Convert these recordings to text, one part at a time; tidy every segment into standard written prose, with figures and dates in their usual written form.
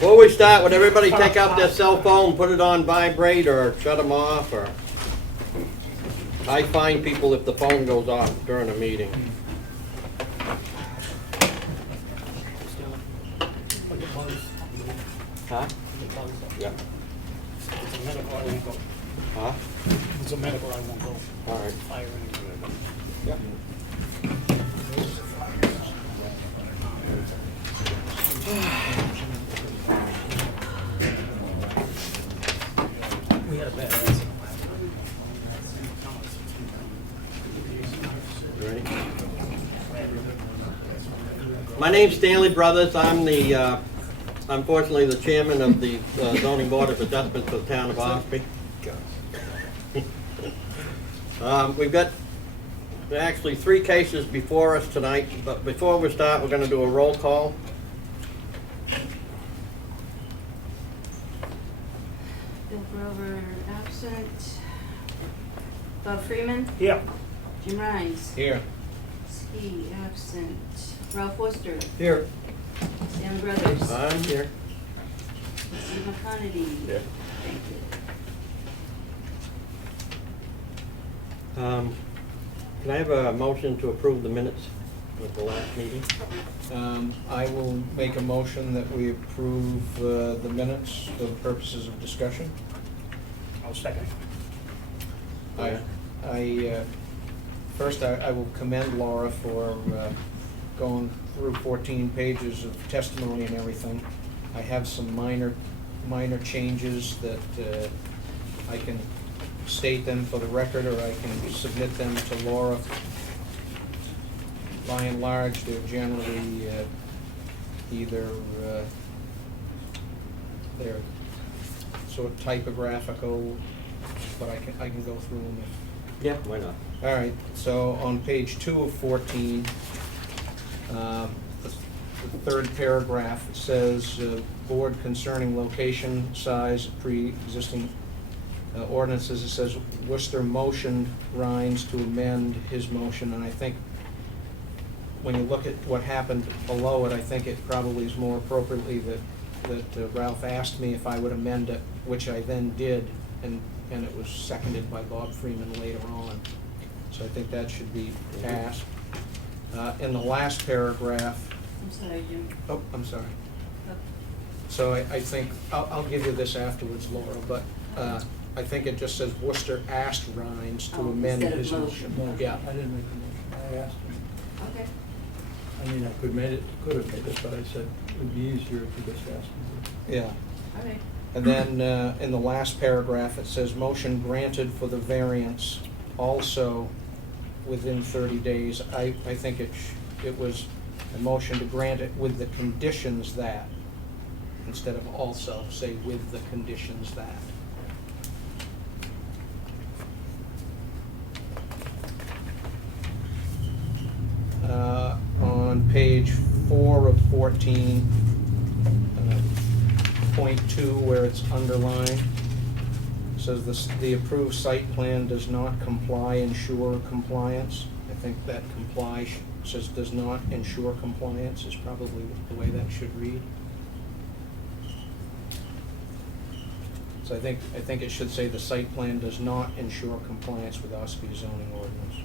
Before we start, would everybody take out their cell phone, put it on vibrate, or shut them off, or? I find people if the phone goes off during a meeting. Huh? Yeah. It's a medical, I won't go. Huh? It's a medical, I won't go. All right. Fire anything. Yeah. We had a bad incident. Ready? My name's Stanley Brothers. I'm the, unfortunately, the chairman of the zoning board of adjustment for the town of Ossipee. We've got actually 3 cases before us tonight, but before we start, we're going to do a roll call. Bill Grover absent. Bob Freeman. Yeah. Jim Rhines. Here. Ski absent. Ralph Worcester. Here. Stanley Brothers. I'm here. Steve McConaty. Here. Thank you. Can I have a motion to approve the minutes of the last meeting? I will make a motion that we approve the minutes for the purposes of discussion. I'll second. First, I will commend Laura for going through 14 pages of testimony and everything. I have some minor changes that I can state them for the record, or I can submit them to Laura. By and large, they're generally either they're sort of typographical, but I can go through them if. Yeah, why not? All right, so on page 2 of 14, the third paragraph, it says, board concerning location, size, pre-existing ordinances. It says Worcester motioned Rhines to amend his motion, and I think when you look at what happened below it, I think it probably is more appropriately that Ralph asked me if I would amend it, which I then did, and it was seconded by Bob Freeman later on. So I think that should be passed. In the last paragraph, I'm sorry, Jim. oh, I'm sorry. Oh. So I think, I'll give you this afterwards, Laura, but I think it just says Worcester asked Rhines to Oh, amend instead of his motion. motion. Yeah. I didn't make the motion, I asked him. Okay. I mean, I could have made it, but I said it would be easier if you just asked me. Yeah. Okay. And then in the last paragraph, it says motion granted for the variance also within 30 days. I think it was a motion to grant it with the conditions that, instead of also, say with the conditions that. On page 4 of 14, point 2, where it's underlined, says the approved site plan does not ensure compliance. I think that says does not ensure compliance is probably the way that should read. So I think it should say the site plan does not ensure compliance with Ossipee zoning ordinance.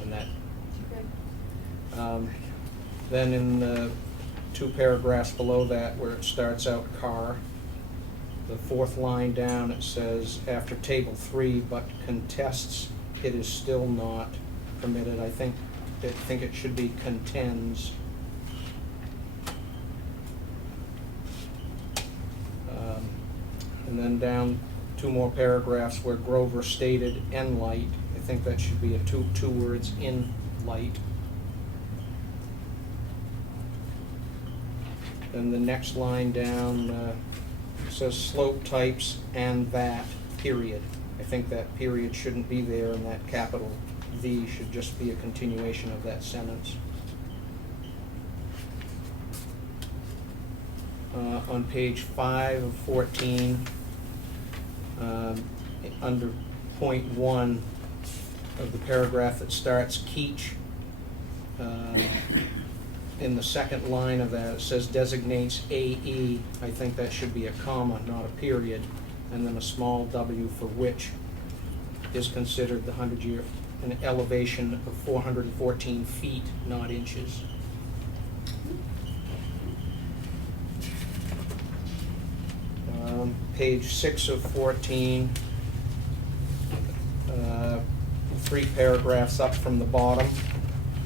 And that. Okay. Then in the 2 paragraphs below that, where it starts out car, the 4th line down, it says after table 3, but contests it is still not permitted. I think it should be contends. And then down 2 more paragraphs where Grover stated "en light." I think that should be a two words "in light." Then the next line down says slope types and that, period. I think that period shouldn't be there, and that capital V should just be a continuation of that sentence. On page 5 of 14, under point 1 of the paragraph that starts Keach, in the second line of that, it says designates AE. I think that should be a comma, not a period, and then a small w for which is considered the 100-year, an elevation of 414 feet, not inches. Page 6 of 14, 3 paragraphs up from the bottom.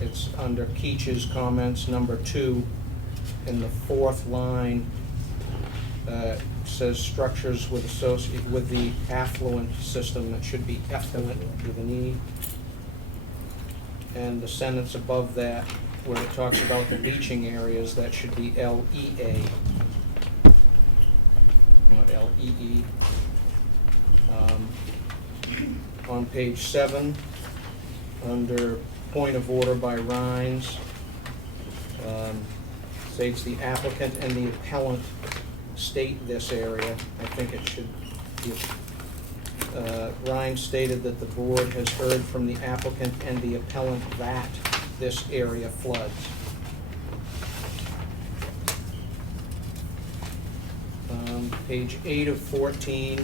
It's under Keach's comments, number 2, in the 4th line, says structures with associated with the affluent system. That should be effluent with an E. And the sentence above that, where it talks about the leaching areas, that should be LEA, not LEE. On page 7, under point of order by Rhines, states the applicant and the appellant state this area. I think it should be, Rhines stated that the board has heard from the applicant and the appellant that this area floods. Page 8 of 14,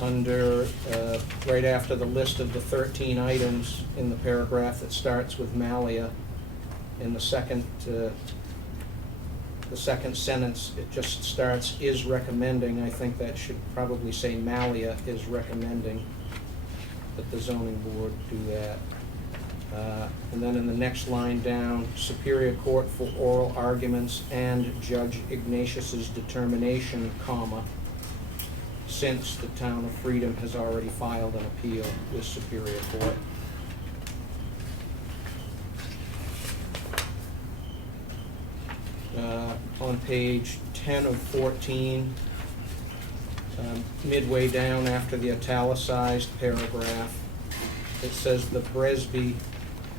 under, right after the list of the 13 items in the paragraph that starts with Malia, in the second sentence, it just starts is recommending. I think that should probably say Malia is recommending that the zoning board do that. And then in the next line down, Superior Court for oral arguments and Judge Ignatius's determination, comma, since the town of Freedom has already filed an appeal with Superior Court. On page 10 of 14, midway down after the italicized paragraph, it says the Bresby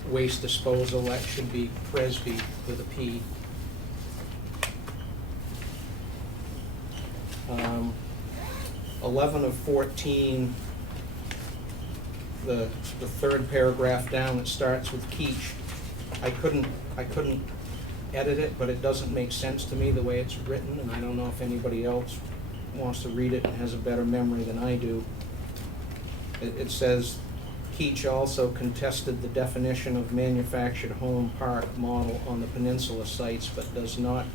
waste disposal. That should be Presby with a P. 11 of 14, the third paragraph down that starts with Keach. I couldn't edit it, but it doesn't make sense to me the way it's written, and I don't know if anybody else wants to read it and has a better memory than I do. It says, Keach also contested the definition of manufactured home park model on the peninsula sites, but does not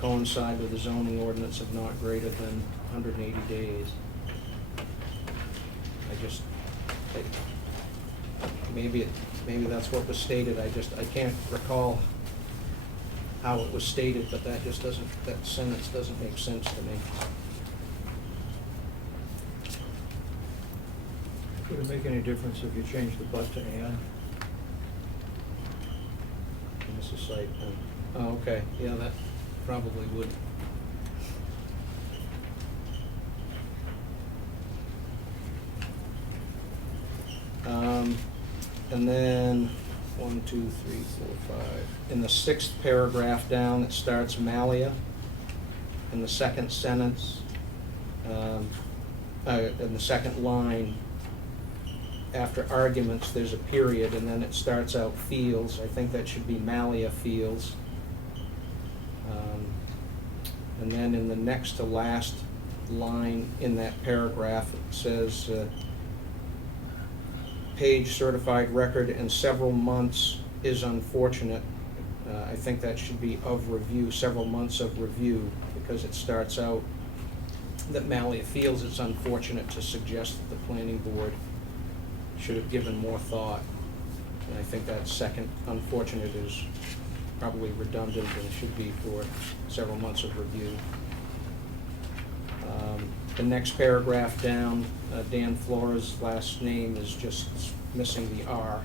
coincide with the zoning ordinance of not greater than 180 days. Maybe that's what was stated. I can't recall how it was stated, but that sentence doesn't make sense to me. Would it make any difference if you change the but to and? And this is site. Oh, okay. Yeah, that probably would. And then 1, 2, 3, 4, 5. In the 6th paragraph down, it starts Malia. In the second sentence, in the second line, after arguments, there's a period, and then it starts out Fields. I think that should be Malia Fields. And then in the next to last line in that paragraph, it says, page certified record and several months is unfortunate. I think that should be of review, several months of review, because it starts out that Malia feels it's unfortunate to suggest that the planning board should have given more thought. And I think that second unfortunate is probably redundant and should be for several months of review. The next paragraph down, Dan Flores' last name is just missing the R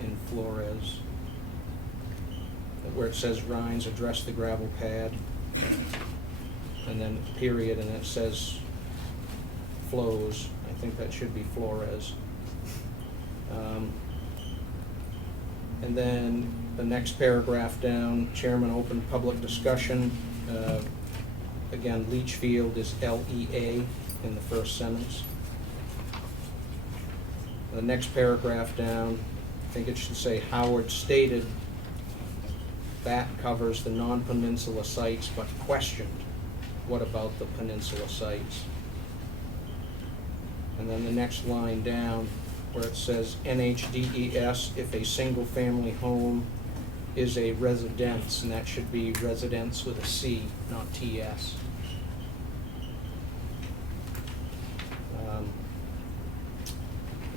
in Flores, where it says Rhines addressed the gravel pad, and then period, and it says flows. I think that should be Flores. And then the next paragraph down, chairman opened public discussion. Again, Leachfield is LEA in the first sentence. The next paragraph down, think it should say Howard stated that covers the non-peninsula sites, but questioned, what about the peninsula sites? And then the next line down, where it says NHDES, if a single-family home is a residence, and that should be residence with a C, not TS.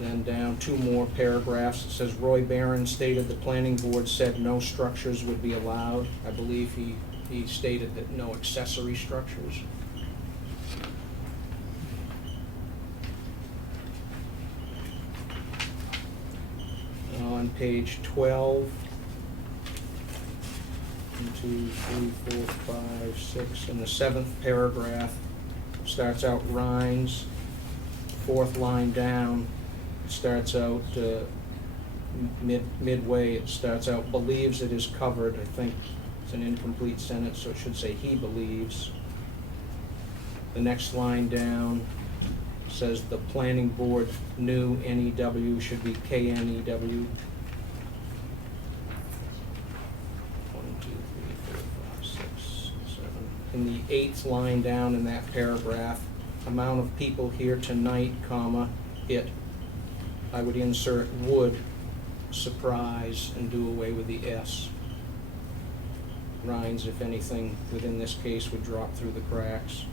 Then down 2 more paragraphs, it says Roy Barron stated the planning board said no structures would be allowed. I believe he stated that no accessory structures. On page 12, 1, 2, 3, 4, 5, 6, in the 7th paragraph, starts out Rhines, 4th line down, starts out midway, it starts out believes it is covered. I think it's an incomplete sentence, so it should say he believes. The next line down says the planning board knew NEW should be KNEW. 1, 2, 3, 4, 5, 6, 7. In the 8th line down in that paragraph, amount of people here tonight, comma, it. I would insert would surprise and do away with the S. Rhines, if anything, within this case would drop through the cracks.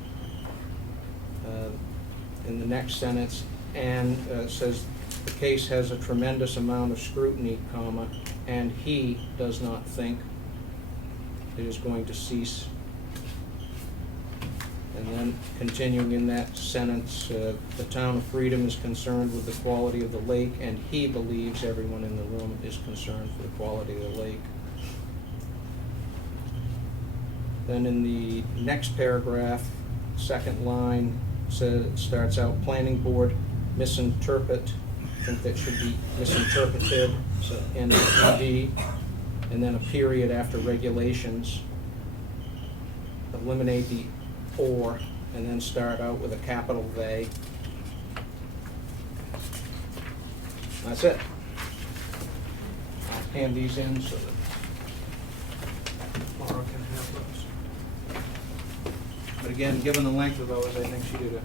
In the next sentence, and says the case has a tremendous amount of scrutiny, comma, and he does not think it is going to cease. And then continuing in that sentence, the town of Freedom is concerned with the quality of the lake, and he believes everyone in the room is concerned for the quality of the lake. Then in the next paragraph, 2nd line, starts out planning board misinterpret. I think that should be misinterpreted, so NED, and then a period after regulations. Eliminate the or, and then start out with a capital they. That's it. I'll hand these in so that Laura can have those. But again, given the length of those, I think she did an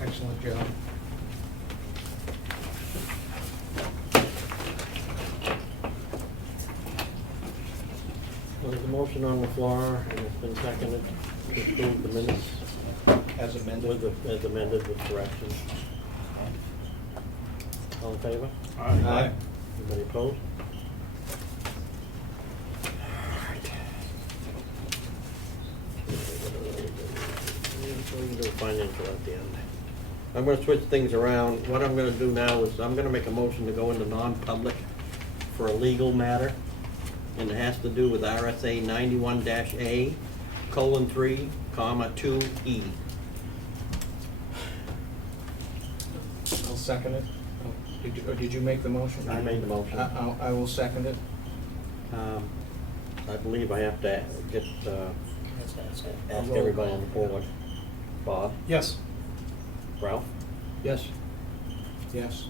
excellent job. Well, there's a motion on the floor, and it's been seconded to approve the minutes As amended. as amended with corrections. All in favor? Aye. Anybody opposed? We can do financial at the end. I'm gonna switch things around. What I'm gonna do now is I'm gonna make a motion to go into non-public for a legal matter. And it has to do with RSA 91-A, :3, 2E. I'll second it. Did you make the motion? I made the motion. I will second it. I believe I have to get, That's it. ask everybody on the board. Bob? Yes. Ralph? Yes. Yes.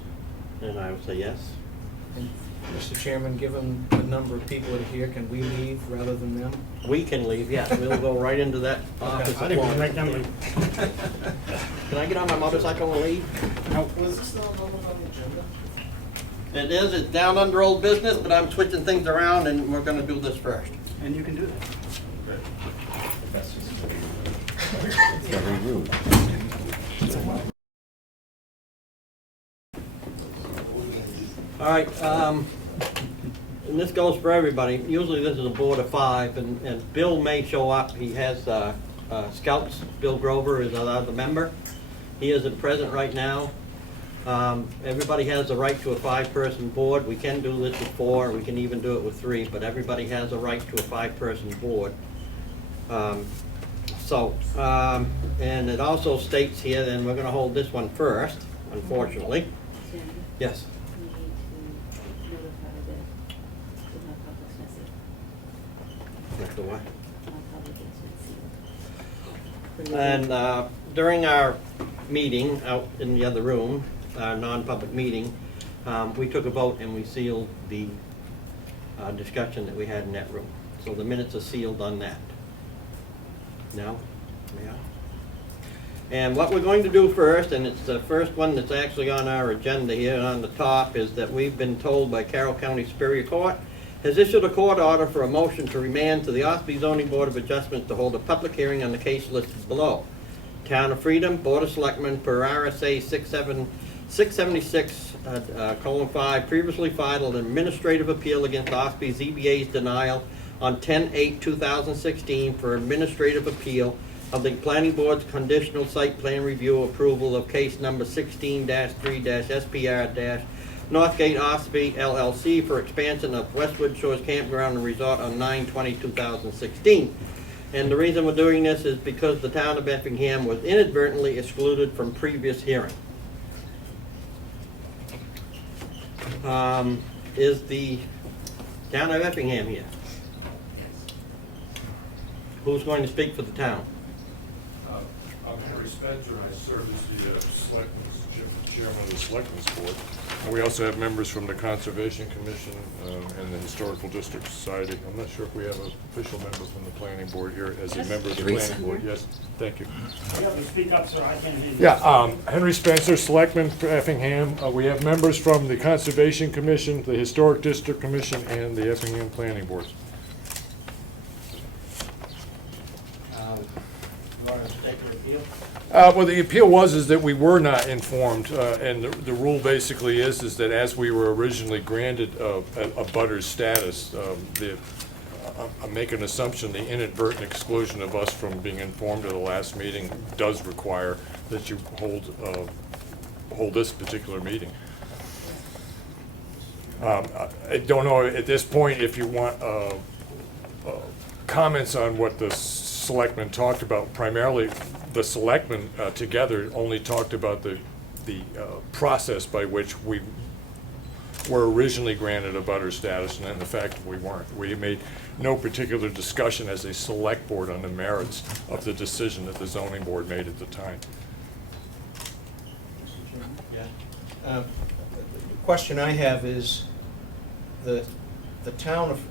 And I would say yes. And Mr. Chairman, given the number of people that are here, can we leave rather than them? We can leave, yes. We'll go right into that office. I think we can make them leave. Can I get on my motorcycle and leave? No. Was this not on the agenda? It is, it's down under old business, but I'm switching things around and we're gonna do this first. And you can do that. All right, and this goes for everybody. Usually this is a board of 5, and Bill may show up. He has scouts. Bill Grover is another member. He isn't present right now. Everybody has a right to a 5-person board. We can do this with 4, we can even do it with 3, but everybody has a right to a 5-person board. And it also states here, and we're gonna hold this one first, unfortunately. Sandy, Yes. you need to notify the non-public's message. That's the what? Non-public is sealed. And during our meeting out in the other room, our non-public meeting, we took a vote and we sealed the discussion that we had in that room. So the minutes are sealed on that. No? Yeah. And what we're going to do first, and it's the first one that's actually on our agenda here on the top, is that we've been told by Carroll County Superior Court has issued a court order for a motion to remand to the Ossipee Zoning Board of Adjustment to hold a public hearing on the case listed below. Town of Freedom, Board of Selectmen, per RSA 676:5, previously filed an administrative appeal against Ossipee ZBA's denial on 10/8/2016 for administrative appeal of the Planning Board's conditional site plan review approval of case number 16-3-SPR- Northgate Ossipee LLC for expansion of Westwood Shores Campground and Resort on 9/20/2016. And the reason we're doing this is because the town of Effingham was inadvertently excluded from previous hearing. Is the town of Effingham here? Who's going to speak for the town? I'm Henry Spencer, and I serve as the chairman of the Selectmen's Board. And we also have members from the Conservation Commission and the Historical District Society. I'm not sure if we have an official member from the Planning Board here as a member of the Planning Board. Yes, thank you. You have to speak up, sir, I can't hear you. Yeah, Henry Spencer, Selectman for Effingham. We have members from the Conservation Commission, the Historic District Commission, and the Effingham Planning Board. You want to state your appeal? Well, the appeal is that we were not informed, and the rule basically is that as we were originally granted a butter status, I make an assumption the inadvertent exclusion of us from being informed at the last meeting does require that you hold this particular meeting. I don't know at this point if you want comments on what the selectmen talked about. Primarily, the selectmen together only talked about the process by which we were originally granted a butter status, and then the fact that we weren't. We made no particular discussion as a select board on the merits of the decision that the zoning board made at the time. Yeah. The question I have is, the town of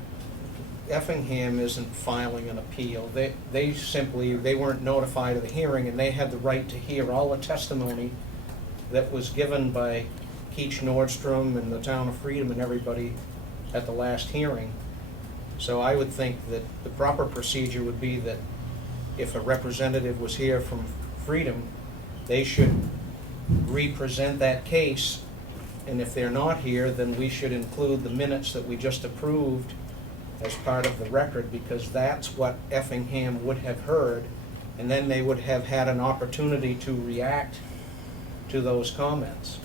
Effingham isn't filing an appeal. They weren't notified of the hearing, and they had the right to hear all the testimony that was given by Keach Nordstrom and the town of Freedom and everybody at the last hearing. So I would think that the proper procedure would be that if a representative was here from Freedom, they should represent that case, and if they're not here, then we should include the minutes that we just approved as part of the record, because that's what Effingham would have heard, and then they would have had an opportunity to react to those comments.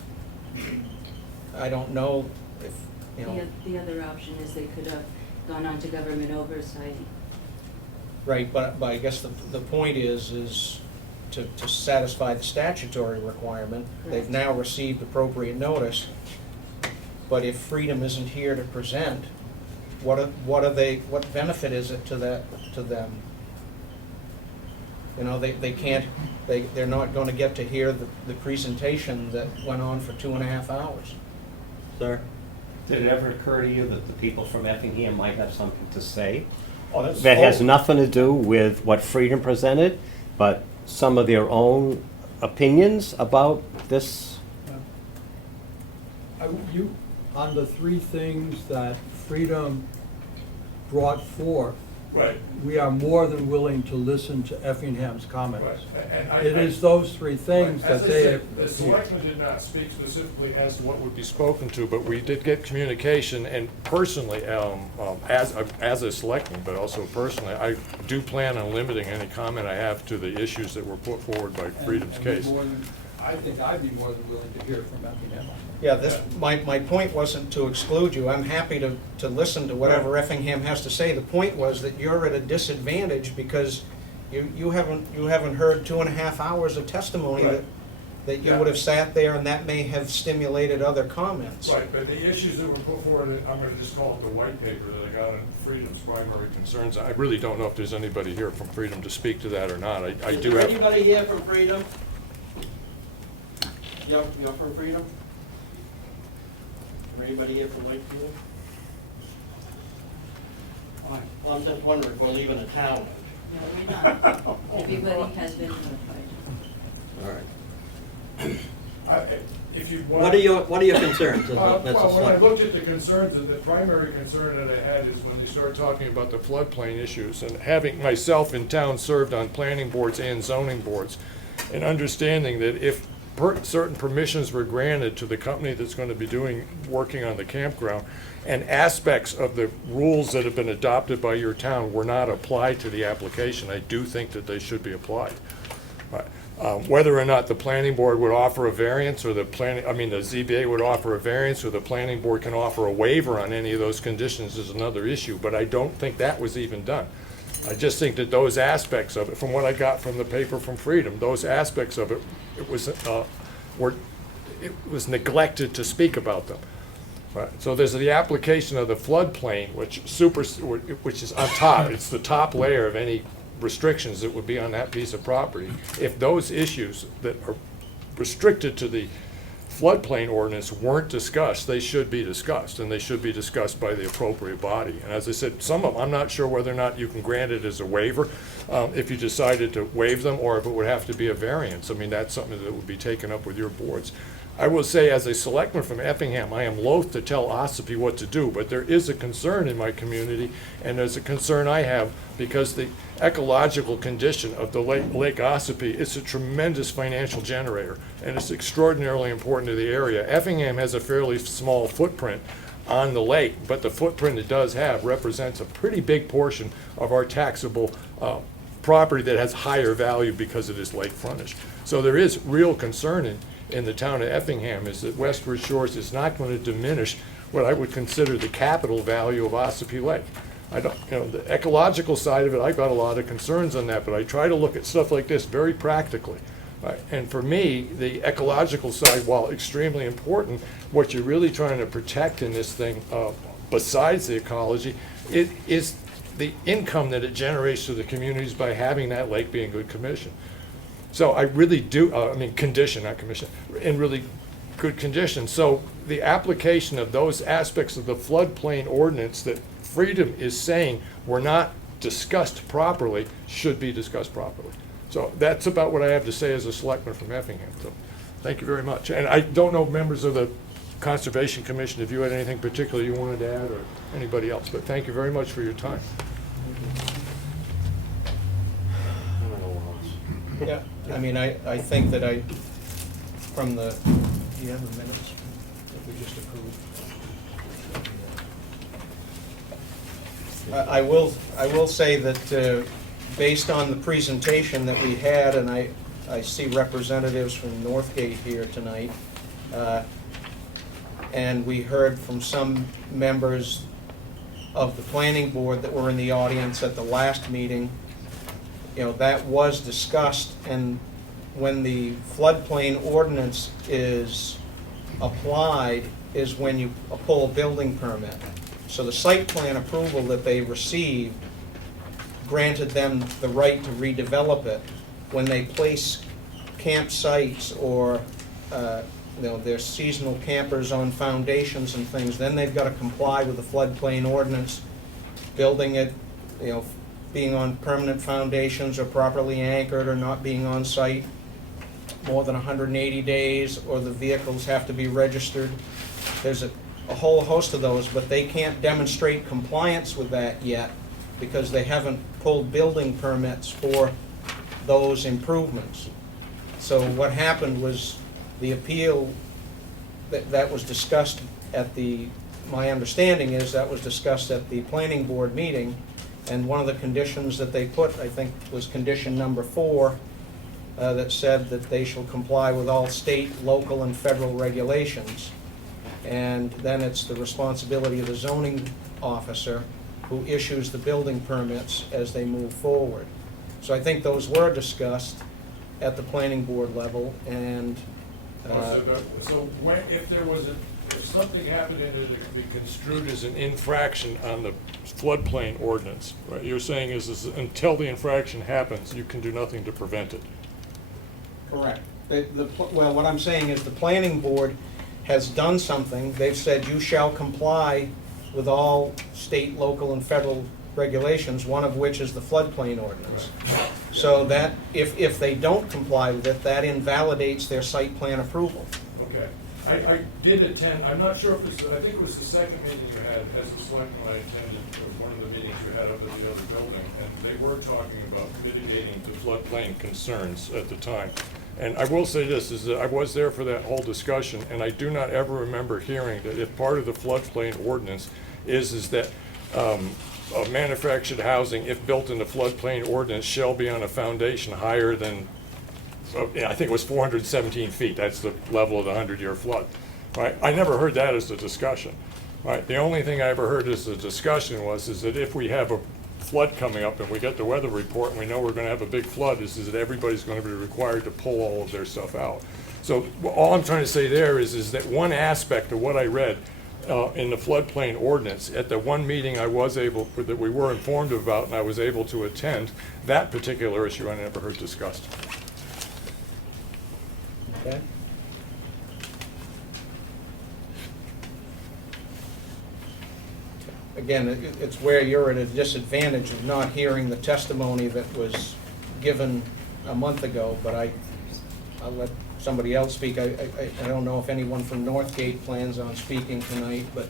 I don't know if, you know. The other option is they could have gone on to government oversight. Right, but I guess the point is to satisfy the statutory requirement. They've Correct. now received appropriate notice, but if Freedom isn't here to present, what benefit is it to them? You know, they're not gonna get to hear the presentation that went on for 2.5 hours. Sir? Did it ever occur to you that the people from Effingham might have something to say Oh, that's. that has nothing to do with what Freedom presented, but some of their own opinions about this? On the three things that Freedom brought forth, Right. we are more than willing to listen to Effingham's comments. Right, and It is those three things that As I they said, have. the selectmen did not speak specifically as to what would be spoken to, but we did get communication, and personally, as a selectman, but also personally, I do plan on limiting any comment I have to the issues that were put forward by Freedom's And case. I think I'd be more than willing to hear from Effingham. Yeah, my point wasn't to exclude you. I'm happy to listen to whatever Effingham has to say. The point was that you're at a disadvantage because you haven't heard 2.5 hours of testimony Right. that you would have sat there, and that may have stimulated other comments. Right, but the issues that were put forward, I'm gonna just call it the white paper that I got on Freedom's primary concerns. I really don't know if there's anybody here from Freedom to speak to that or not. I Is do there have. anybody here from Freedom? You're from Freedom? there anybody here from Wakefield? I'm just wondering if we're leaving the town. No, we're not. Everybody has been notified. All right. If you What are your concerns? as a Well, when I select- looked at the concerns, the primary concern that I had is when they started talking about the floodplain issues, and having myself in town served on planning boards and zoning boards, and understanding that if certain permissions were granted to the company that's going to be working on the campground, and aspects of the rules that have been adopted by your town were not applied to the application, I do think that they should be applied. Whether or not the planning board would offer a variance, or the ZBA would offer a variance, or the planning board can offer a waiver on any of those conditions is another issue, but I don't think that was even done. I just think that those aspects of it, from what I got from the paper from Freedom, those aspects of it, it was neglected to speak about them. Right. So there's the application of the floodplain, which is on top. It's the top layer of any restrictions that would be on that piece of property. If those issues that are restricted to the floodplain ordinance weren't discussed, they should be discussed, and they should be discussed by the appropriate body. And as I said, some of them, I'm not sure whether or not you can grant it as a waiver, if you decided to waive them, or if it would have to be a variance. I mean, that's something that would be taken up with your boards. I will say, as a selectman from Effingham, I am loath to tell Ossipee what to do, but there is a concern in my community, and there's a concern I have, because the ecological condition of the Lake Ossipee is a tremendous financial generator, and it's extraordinarily important to the area. Effingham has a fairly small footprint on the lake, but the footprint it does have represents a pretty big portion of our taxable property that has higher value because of this lake frontage. So there is real concern in the town of Effingham, is that Westward Shores is not going to diminish what I would consider the capital value of Ossipee Lake. I don't, the ecological side of it, I've got a lot of concerns on that, but I try to look at stuff like this very practically. Right? And for me, the ecological side, while extremely important, what you're really trying to protect in this thing, besides the ecology, it is the income that it generates to the communities by having that lake be in good condition. So I really do, condition, not commission, in really good condition. So the application of those aspects of the floodplain ordinance that Freedom is saying were not discussed properly should be discussed properly. So that's about what I have to say as a selectman from Effingham. So thank you very much. And I don't know, members of the Conservation Commission, if you had anything particular you wanted to add, or anybody else, but thank you very much for your time. Yeah, I mean, I think that from the, do you have the minutes that we just approved? I will say that based on the presentation that we had, and I see representatives from Northgate here tonight, and we heard from some members of the planning board that were in the audience at the last meeting. That was discussed, and when the floodplain ordinance is applied is when you pull a building permit. So the site plan approval that they received granted them the right to redevelop it. When they place campsites or their seasonal campers on foundations and things, then they've got to comply with the floodplain ordinance, building it, being on permanent foundations or properly anchored, or not being on site more than 180 days, or the vehicles have to be registered. There's a whole host of those, but they can't demonstrate compliance with that yet because they haven't pulled building permits for those improvements. So what happened was the appeal that was discussed at my understanding is that was discussed at the planning board meeting. And one of the conditions that they put, I think, was condition number 4, that said that they shall comply with all state, local, and federal regulations. And then it's the responsibility of the zoning officer who issues the building permits as they move forward. So I think those were discussed at the planning board level, and If something happened in it that could be construed as an infraction on the floodplain ordinance, right? You're saying is until the infraction happens, you can do nothing to prevent it. correct. Well, what I'm saying is the planning board has done something. They've said you shall comply with all state, local, and federal regulations, one of which is the floodplain ordinance. So that, if they don't comply with it, that invalidates their site plan approval. Okay. I did attend, I'm not sure if it's, I think it was the second meeting you had as a selectman. I attended one of the meetings you had up at the other building, and they were talking about mitigating the floodplain concerns at the time. And I will say this, is that I was there for that whole discussion, and I do not ever remember hearing that if part of the floodplain ordinance is that of manufactured housing, if built in the floodplain ordinance, shall be on a foundation higher than, I think it was 417 feet. That's the level of the 100-year flood. Right? I never heard that as a discussion. Right? The only thing I ever heard as a discussion is that if we have a flood coming up and we get the weather report and we know we're going to have a big flood, is that everybody's going to be required to pull all of their stuff out. So all I'm trying to say there is that one aspect of what I read in the floodplain ordinance, at the one meeting I was able, that we were informed about and I was able to attend, that particular issue I never heard discussed. Okay? Again, it's where you're at a disadvantage of not hearing the testimony that was given a month ago, but I'll let somebody else speak. I don't know if anyone from Northgate plans on speaking tonight, but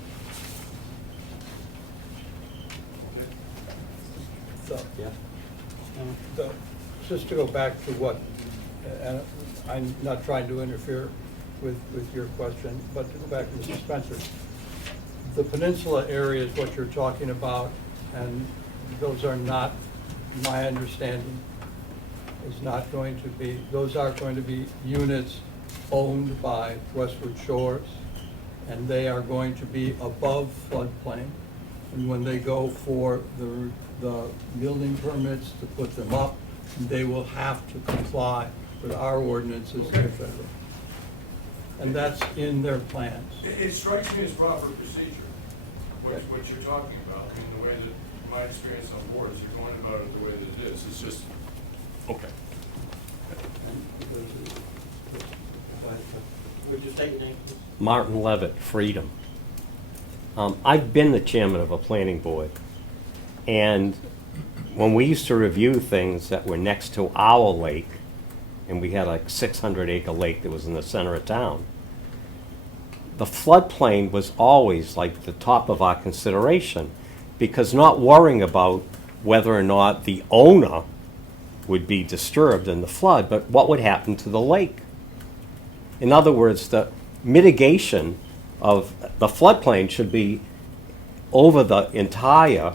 So, Yeah. just to go back to what, and I'm not trying to interfere with your question, but to go back to Mr. Spencer. The peninsula area is what you're talking about, and those are not, my understanding, is not going to be, those are going to be units owned by Westwood Shores, and they are going to be above floodplain. And when they go for the building permits to put them up, they will have to comply with our ordinances and federal. And that's in their plans. It strikes me as proper procedure, what you're talking about. I mean, the way that my experience on board is you're going about it the way that it is. It's just, okay. Would you say your name? Martin Levitt, Freedom. I've been the chairman of a planning board, and when we used to review things that were next to our lake, and we had like 600-acre lake that was in the center of town, the floodplain was always like the top of our consideration, because not worrying about whether or not the owner would be disturbed in the flood, but what would happen to the lake. In other words, the mitigation of the floodplain should be over the entire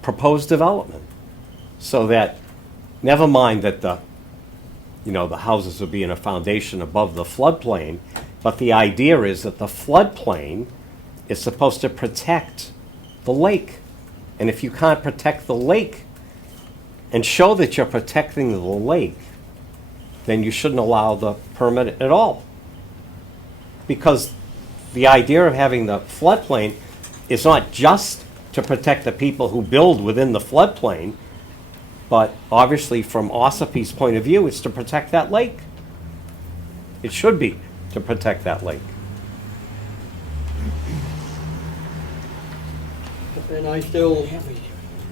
proposed development, so that, never mind that the houses would be in a foundation above the floodplain, but the idea is that the floodplain is supposed to protect the lake. And if you can't protect the lake and show that you're protecting the lake, then you shouldn't allow the permit at all. Because the idea of having the floodplain is not just to protect the people who build within the floodplain, but obviously from Ossipee's point of view, it's to protect that lake. It should be to protect that lake. And I still,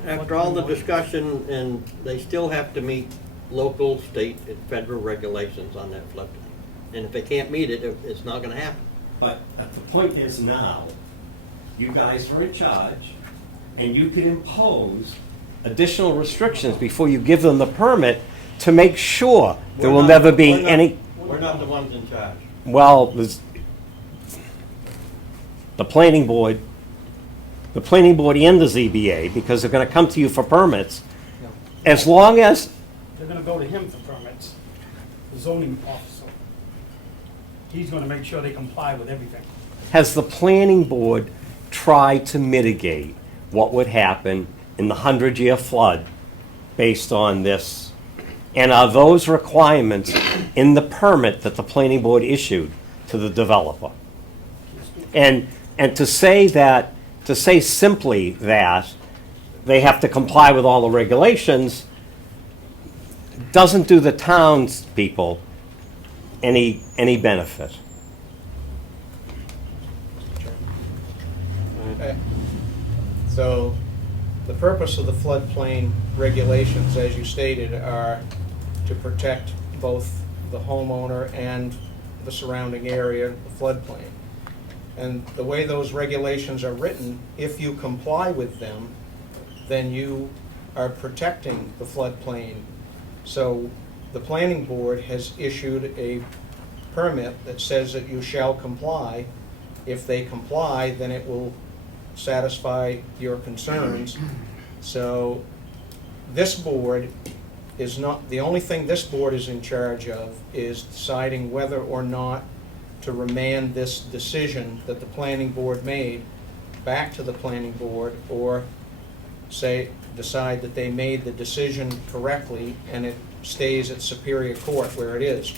after all the discussion, and they still have to meet local, state, and federal regulations on that floodplain. And if they can't meet it, it's not gonna happen. But the point is now, you guys are in charge, and you can impose additional restrictions before you give them the permit to make sure there will never be any. We're not the ones in charge. Well, the planning board and the ZBA, because they're going to come to you for permits, as long as, They're gonna go to him for permits, the zoning officer. He's gonna make sure they comply with everything. has the planning board tried to mitigate what would happen in the 100-year flood based on this? And are those requirements in the permit that the planning board issued to the developer? And to say simply that they have to comply with all the regulations doesn't do the townspeople any benefit. Okay. So, the purpose of the floodplain regulations, as you stated, are to protect both the homeowner and the surrounding area, the floodplain. And the way those regulations are written, if you comply with them, then you are protecting the floodplain. So the planning board has issued a permit that says that you shall comply. If they comply, then it will satisfy your concerns. So this board is not, the only thing this board is in charge of is deciding whether or not to remand this decision that the planning board made back to the planning board, or decide that they made the decision correctly and it stays at Superior Court where it is.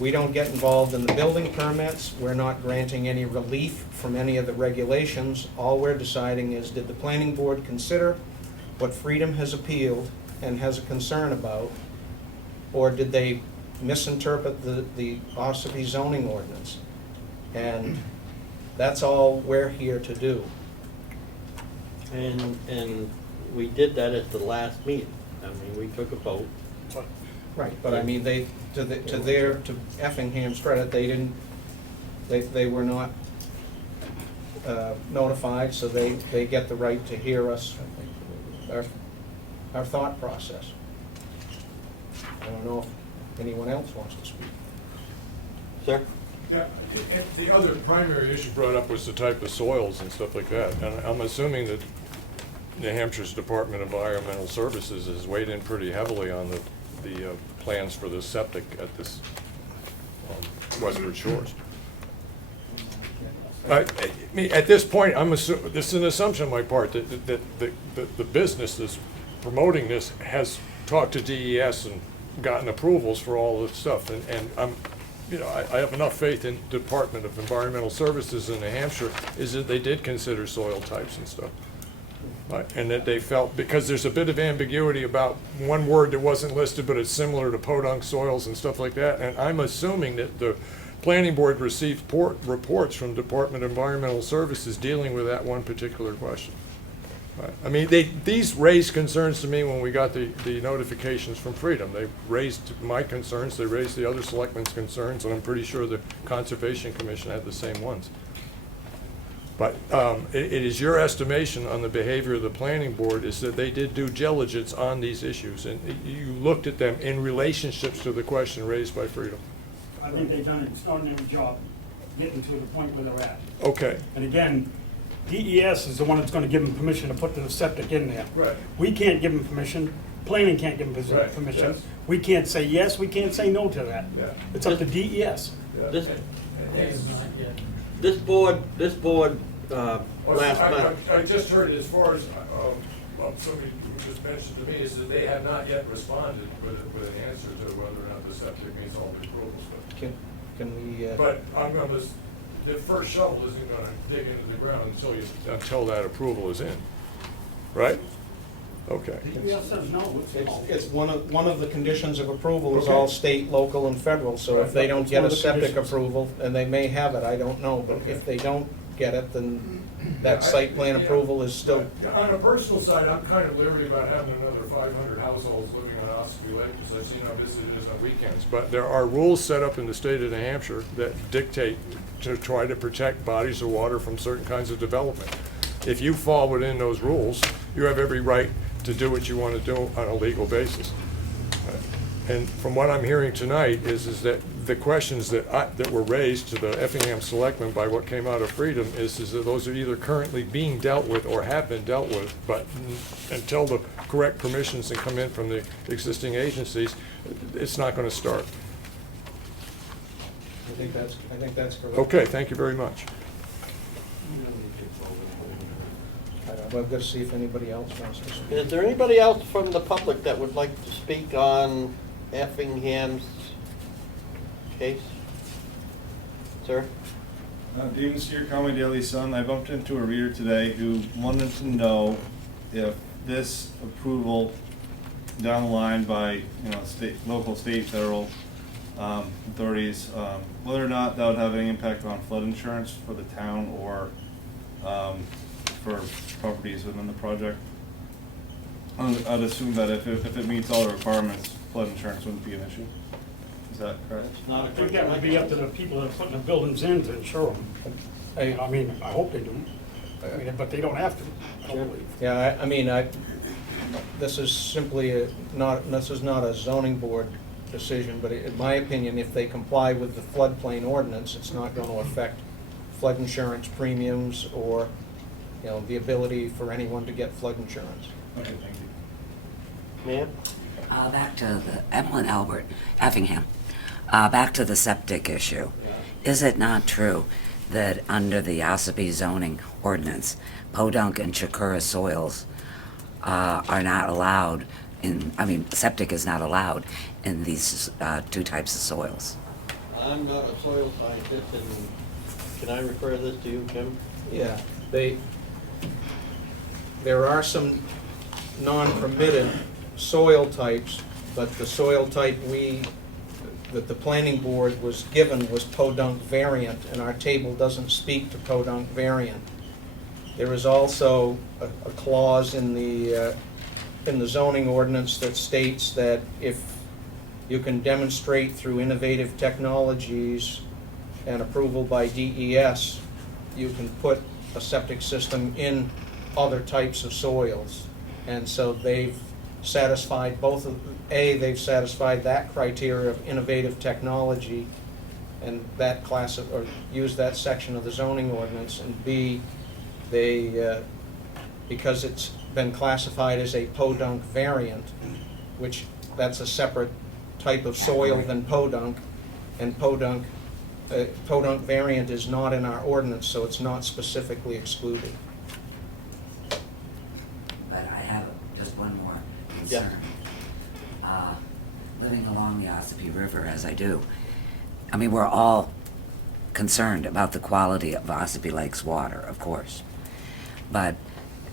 We don't get involved in the building permits. We're not granting any relief from any of the regulations. All we're deciding is, did the planning board consider what Freedom has appealed and has a concern about, or did they misinterpret the Ossipee zoning ordinance? And that's all we're here to do. And we did that at the last meeting. I mean, we took a vote. Right, but I mean, they, to Effingham's credit, they didn't, they were not notified, so they get the right to hear us, our thought process. I don't know if anyone else wants to speak. Sir? Yeah, the other primary issue brought up was the type of soils and stuff like that. And I'm assuming that New Hampshire's Department of Environmental Services has weighed in pretty heavily on the plans for the septic at this Westward Shores. I mean, at this point, this is an assumption on my part that the business that's promoting this has talked to DES and gotten approvals for all this stuff, and I'm, you know, I have enough faith in Department of Environmental Services in New Hampshire is that they did consider soil types and stuff. Right, and that they felt, because there's a bit of ambiguity about one word that wasn't listed, but it's similar to podunk soils and stuff like that, and I'm assuming that the planning board received reports from Department of Environmental Services dealing with that one particular question. Right. I mean, these raised concerns to me when we got the notifications from Freedom. They raised my concerns, they raised the other selectmen's concerns, and I'm pretty sure the Conservation Commission had the same ones. But it is your estimation on the behavior of the planning board is that they did due diligence on these issues, and you looked at them in relationships to the question raised by Freedom. I think they've done an extraordinary job getting to the point where they're at. Okay. And again, DES is the one that's gonna give them permission to put the septic in there. Right. We can't give them permission, planning can't give them Right, permission. yes. We can't say yes, we can't say no to that. Yeah. It's up to DES. This board, last month. I just heard as far as, somebody who just mentioned to me is that they have not yet responded with an answer to whether or not the septic meets all the approvals. Can we? But I'm gonna, the first shovel isn't gonna dig into the ground until that approval is in, right? Okay. DES says no, it's no. It's one of the conditions of approval is Okay. all state, local, and federal, so if they don't It's get one a of the septic conditions. approval, and they may have it, I don't know, but if they don't get it, then that site plan approval is still. On a personal side, I'm kind of leery about having another 500 households living on Ossipee Lake, because I've seen how busy it is on weekends. But there are rules set up in the state of New Hampshire that dictate to try to protect bodies of water from certain kinds of development. If you fall within those rules, you have every right to do what you want to do on a legal basis. And from what I'm hearing tonight is that the questions that were raised to the Effingham Selectmen by what came out of Freedom is that those are either currently being dealt with or have been dealt with, but until the correct permissions can come in from the existing agencies, it's not going to start. I think that's correct. Okay, thank you very much. We'll go see if anybody else wants to speak. Is there anybody else from the public that would like to speak on Effingham's case? Sir? David Steer, Comeau Daily Sun. I bumped into a reader today who wanted to know if this approval down the line by, state, local, state, federal, authorities, whether or not that would have any impact on flood insurance for the town or for properties within the project. I'd assume that if it meets all the requirements, flood insurance wouldn't be an issue. Is that correct? It's not a I think that would be up to the people that are putting the buildings in to insure them. I mean, I hope they do, I mean, but they don't have to, I don't believe. Yeah, I mean, this is simply this is not a zoning board decision, but in my opinion, if they comply with the floodplain ordinance, it's not going to affect flood insurance premiums or, you know, the ability for anyone to get flood insurance. Okay, thank you. Ma'am? Back to the Evelyn Albert, Effingham. Back to the septic issue. Is it not true that under the Ossipee zoning ordinance, podunk and chikura soils are not allowed septic is not allowed in these two types of soils? I'm not a soil scientist, and can I refer this to you, Jim? Yeah, there are some non-permitted soil types, but the soil type that the planning board was given was podunk variant, and our table doesn't speak to podunk variant. There is also a clause in the zoning ordinance that states that if you can demonstrate through innovative technologies and approval by DES, you can put a septic system in other types of soils. And so they've satisfied they've satisfied that criteria of innovative technology and that class of, or use that section of the zoning ordinance, and B, they, because it's been classified as a podunk variant, which that's a separate type of soil than podunk, and podunk variant is not in our ordinance, so it's not specifically excluded. But I have just one more Yeah. concern. Living along the Ossipee River as I do, I mean, we're all concerned about the quality of Ossipee Lake's water, of course. But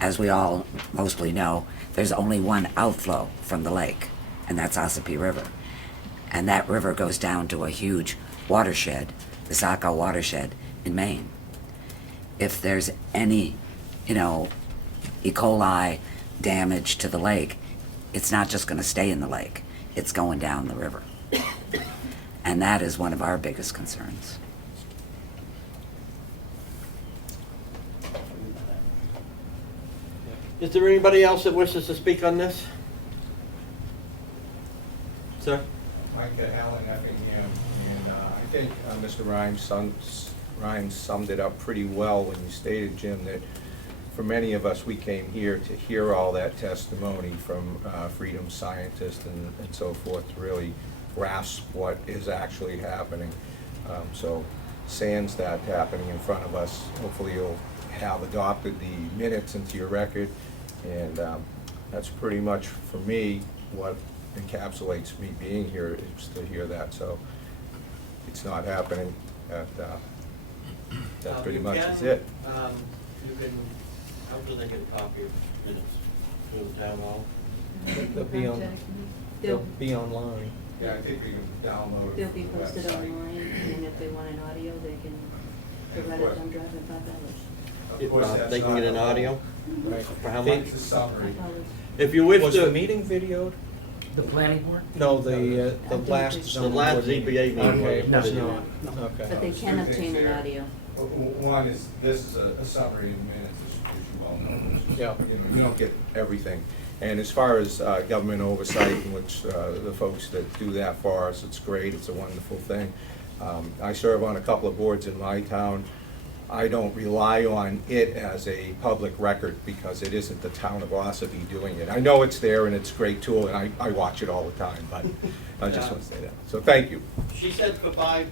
as we all mostly know, there's only one outflow from the lake, and that's Ossipee River. And that river goes down to a huge watershed, the Saco watershed in Maine. If there's any, E. coli damage to the lake, it's not just going to stay in the lake, it's going down the river. And that is one of our biggest concerns. Is there anybody else that wishes to speak on this? Sir? Mike Allen, Effingham, and I think Mr. Ryan summed it up pretty well when you stated, Jim, that for many of us, we came here to hear all that testimony from freedom scientists and so forth to really grasp what is actually happening. So sans that happening in front of us, hopefully you'll have adopted the minutes into your record, and that's pretty much for me what encapsulates me being here, is to hear that. So it's not happening. That pretty much is it. You can, how do they get a copy of minutes to the town hall? They'll be online. Yeah, I think we can download. They'll be posted online, and if they want an audio, they can provide a thumb drive at $5. They can get an audio? Right. For how much? It's a summary. $5. If you wish Was the to, meeting videoed? The planning board? No, the last The zoning last board meeting. ZBA meeting. Okay, it No. was not. But Okay. they There's can two obtain things an here. audio. One is, this is a summary in minutes, as you all know. Yeah. You don't get everything. And as far as government oversight, in which the folks that do that for us, it's great, it's a wonderful thing. I serve on a couple of boards in my town. I don't rely on it as a public record because it isn't the town of Ossipee doing it. I know it's there and it's a great tool, and I watch it all the time, but I just want to say that. So thank you. she said for $5,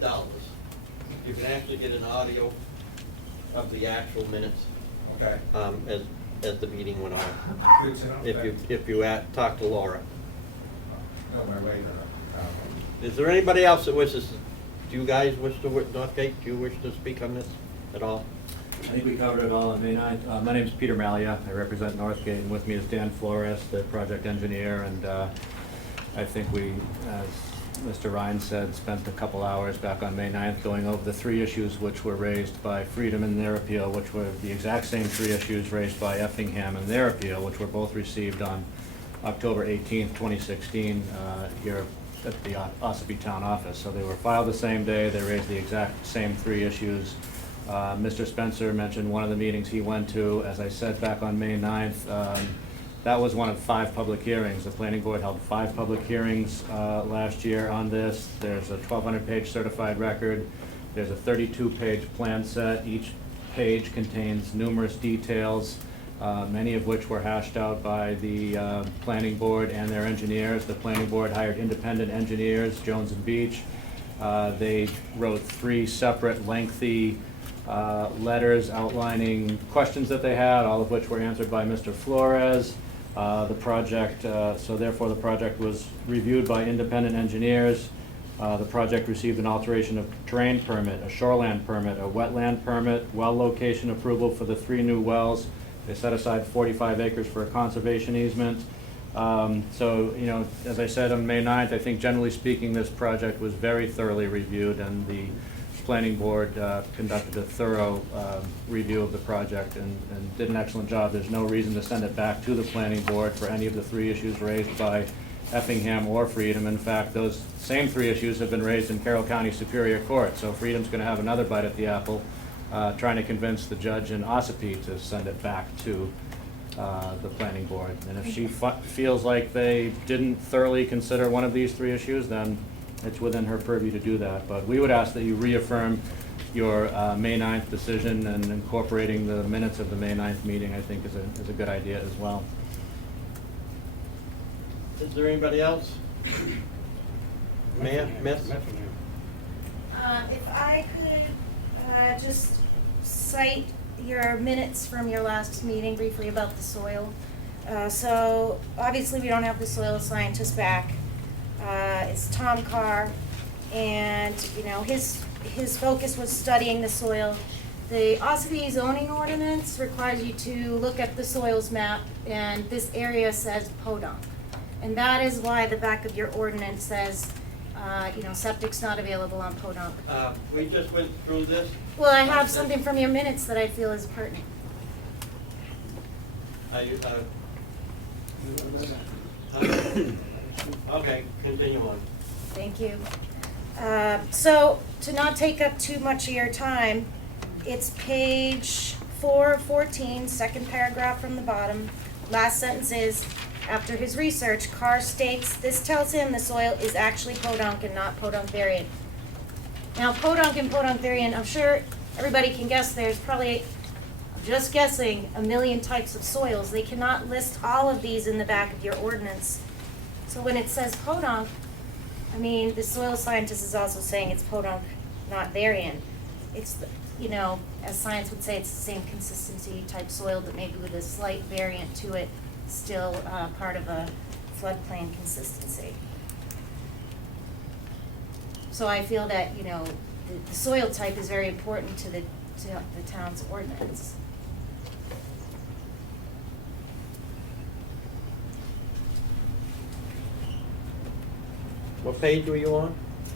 you can actually get an audio of the actual minutes, Okay. as the meeting went on. Good to know. If you talk to Laura. No, my way. Is there anybody else that wishes, do you guys wish to, Northgate, do you wish to speak on this at all? I think we covered it all on May 9th. My name is Peter Malia. I represent Northgate, and with me is Dan Flores, the project engineer, and I think we, as Mr. Ryan said, spent a couple hours back on May 9th going over the three issues which were raised by Freedom in their appeal, which were the exact same three issues raised by Effingham in their appeal, which were both received on October 18th, 2016, here at the Ossipee Town Office. So they were filed the same day, they raised the exact same three issues. Mr. Spencer mentioned one of the meetings he went to. As I said back on May 9th, that was one of 5 public hearings. The planning board held 5 public hearings last year on this. There's a 1,200-page certified record. There's a 32-page plan set. Each page contains numerous details, many of which were hashed out by the planning board and their engineers. The planning board hired independent engineers, Jones and Beach. They wrote 3 separate lengthy letters outlining questions that they had, all of which were answered by Mr. Flores. The project, so therefore the project was reviewed by independent engineers. The project received an alteration of terrain permit, a shoreland permit, a wetland permit, well location approval for the 3 new wells. They set aside 45 acres for a conservation easement. So, you know, as I said on May 9th, I think generally speaking, this project was very thoroughly reviewed, and the planning board conducted a thorough review of the project and did an excellent job. There's no reason to send it back to the planning board for any of the 3 issues raised by Effingham or Freedom. In fact, those same 3 issues have been raised in Carroll County Superior Court, so Freedom's going to have another bite at the apple, trying to convince the judge in Ossipee to send it back to the planning board. And if she feels like they didn't thoroughly consider one of these 3 issues, then it's within her purview to do that. But we would ask that you reaffirm your May 9th decision, and incorporating the minutes of the May 9th meeting, I think, is a good idea as well. Is there anybody else? Mayor, Miss? Effingham. If I could just cite your minutes from your last meeting briefly about the soil. So obviously we don't have the soil scientist back. It's Tom Carr, and you know his focus was studying the soil. The Ossipee zoning ordinance requires you to look at the soils map, and this area says podunk. And that is why the back of your ordinance says, you know, septic's not available on podunk. We just went through this. Well, I have something from your minutes that I feel is pertinent. Okay, continue on. Thank you. So, to not take up too much of your time, it's page 4 of 14, second paragraph from the bottom. Last sentence is, after his research, Carr states, this tells him the soil is actually podunk and not podunk variant. Now, podunk and podunk variant, I'm sure everybody can guess there's probably, I'm just guessing, 1 million types of soils. They cannot list all of these in the back of your ordinance. So when it says podunk, I mean, the soil scientist is also saying it's podunk, not variant. It's, you know, as science would say, it's the same consistency type soil, but maybe with a slight variant to it, still part of a floodplain consistency. So I feel that, you know, the soil type is very important to the town's ordinance. What page were you on?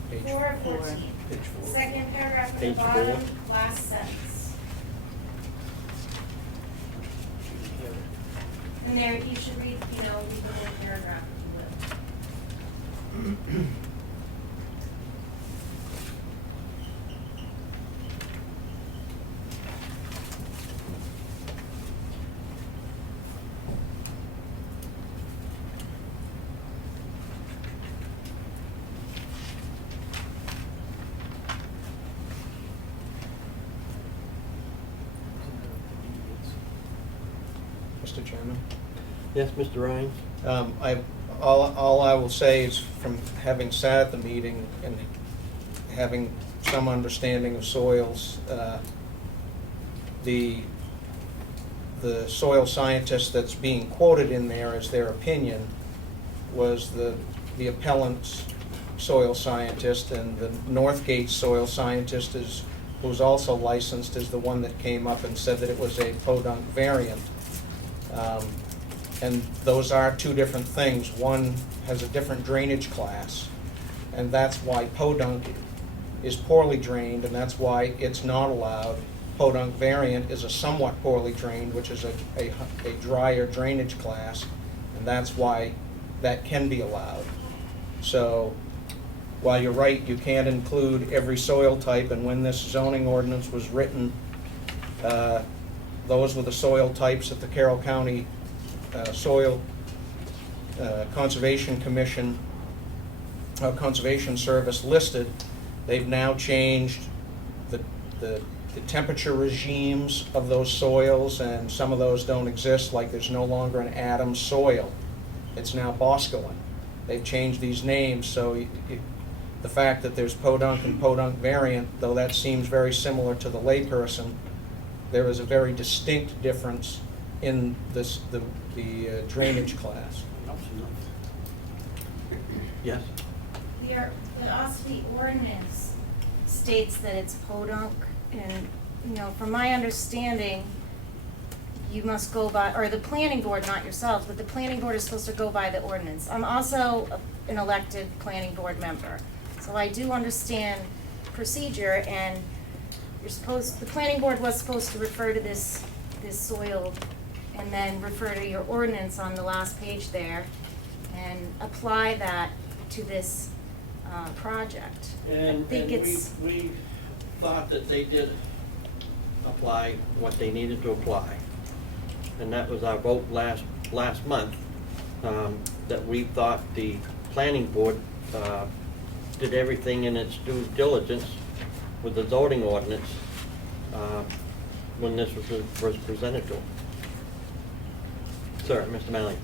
Page 4 of 14. Page 4. Second paragraph from the Page bottom, 4. last sentence. And there, you should read, you know, read the whole paragraph if you would. Mr. Chairman? Yes, Mr. Rhines? All I will say is, from having sat at the meeting and having some understanding of soils, the soil scientist that's being quoted in there as their opinion was the appellant's soil scientist, and the Northgate soil scientist who's also licensed, is the one that came up and said that it was a podunk variant. And those are 2 different things. One has a different drainage class, and that's why podunk is poorly drained, and that's why it's not allowed. Podunk variant is a somewhat poorly drained, which is a drier drainage class, and that's why that can be allowed. So, while you're right, you can't include every soil type, and when this zoning ordinance was written, those were the soil types that the Carroll County Soil Conservation Commission, Conservation Service listed. They've now changed the temperature regimes of those soils, and some of those don't exist, like there's no longer an Adams soil. It's now Boscawen. They've changed these names, so the fact that there's podunk and podunk variant, though that seems very similar to the layperson, there is a very distinct difference in the drainage class. Yes? The Ossipee ordinance states that it's podunk, and, you know, from my understanding, you must go by, or the planning board, not yourselves, but the planning board is supposed to go by the ordinance. I'm also an elected planning board member, so I do understand procedure, and the planning board was supposed to refer to this soil and then refer to your ordinance on the last page there and apply that to this project. And I think we thought that they did apply what they needed to apply. And that was our vote last month, that we thought the planning board did everything in its due diligence with the zoning ordinance when this was presented to them. Sir, Mr. Malley.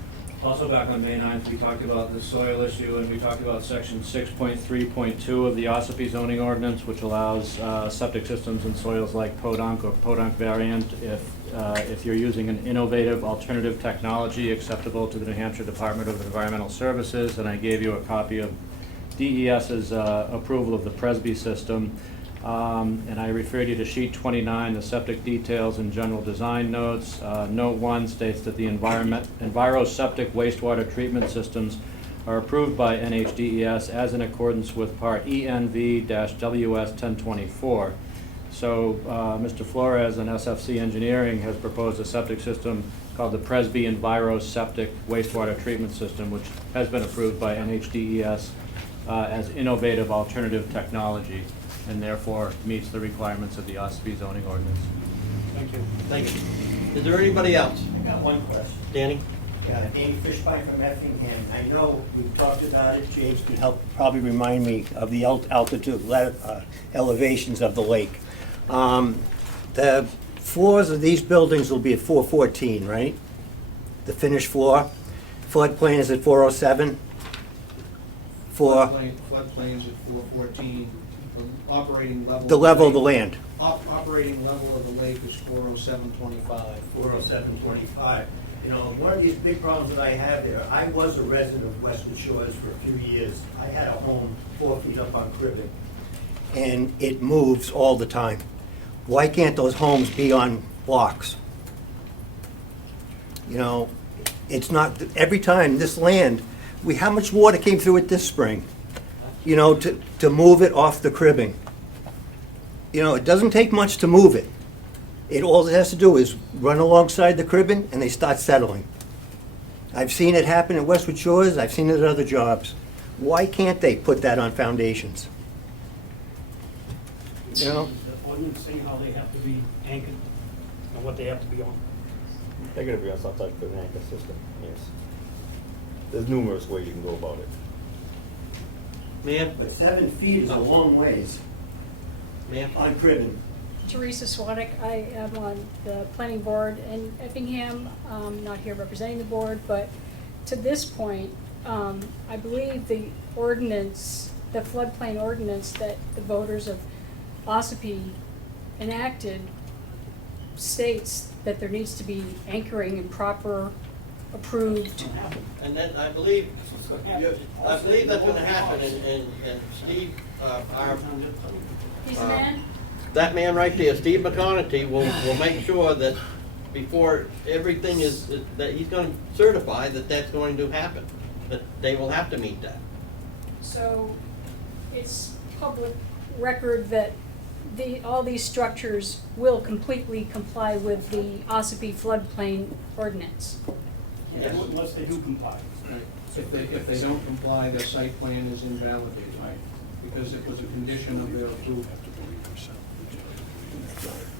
Also back on May 9th, we talked about the soil issue, and we talked about section 6.3.2 of the Ossipee zoning ordinance, which allows septic systems in soils like podunk or podunk variant if you're using an innovative alternative technology acceptable to the New Hampshire Department of Environmental Services. And I gave you a copy of DES's approval of the Presby system. And I referred you to sheet 29, the septic details and general design notes. Note 1 states that the EnviroSeptic wastewater treatment systems are approved by NHDES as in accordance with part ENV-WS 1024. So Mr. Flores and SFC Engineering has proposed a septic system called the Presby EnviroSeptic wastewater treatment system, which has been approved by NHDES as innovative alternative technology, and therefore meets the requirements of the Ossipee zoning ordinance. Thank you. Thank you. Is there anybody else? I got one question. Danny? Amy Fishbein from Effingham. I know we've talked about it. James could help probably remind me of the altitude elevations of the lake. The floors of these buildings will be at 414, right? The finished floor. Floodplain is at 407. Floodplains at 414. The operating level. The level of the land. Operating level of the lake is 407.25. 407.25. You know, one of these big problems that I have there, I was a resident of Westwood Shores for a few years. I had a home 4 feet up on Cribbing, and it moves all the time. Why can't those homes be on blocks? You know, it's not, every time this land, how much water came through it this spring? You know, to move it off the cribbing. You know, it doesn't take much to move it. All it has to do is run alongside the cribbing and they start settling. I've seen it happen at Westwood Shores, I've seen it at other jobs. Why can't they put that on foundations? You know? The ordinance saying how they have to be anchored and what they have to be on. They're gonna be on some type of an anchor system, yes. There's numerous ways you can go about it. Ma'am? But 7 feet is a long ways Ma'am? on cribbing. Teresa Swadek, I am on the planning board in Effingham, not here representing the board, but to this point, I believe the ordinance, the floodplain ordinance that the voters of Ossipee enacted states that there needs to be anchoring and proper approved. And then I believe that's gonna happen, and Steve, He's a man? that man right there, Steve McConaughey, will make sure that before everything is, that he's gonna certify that that's going to happen, that they will have to meet that. So it's public record that all these structures will completely comply with the Ossipee floodplain ordinance. Unless they do comply. If they don't comply, their site plan is invalidated, because it was a condition of their approval.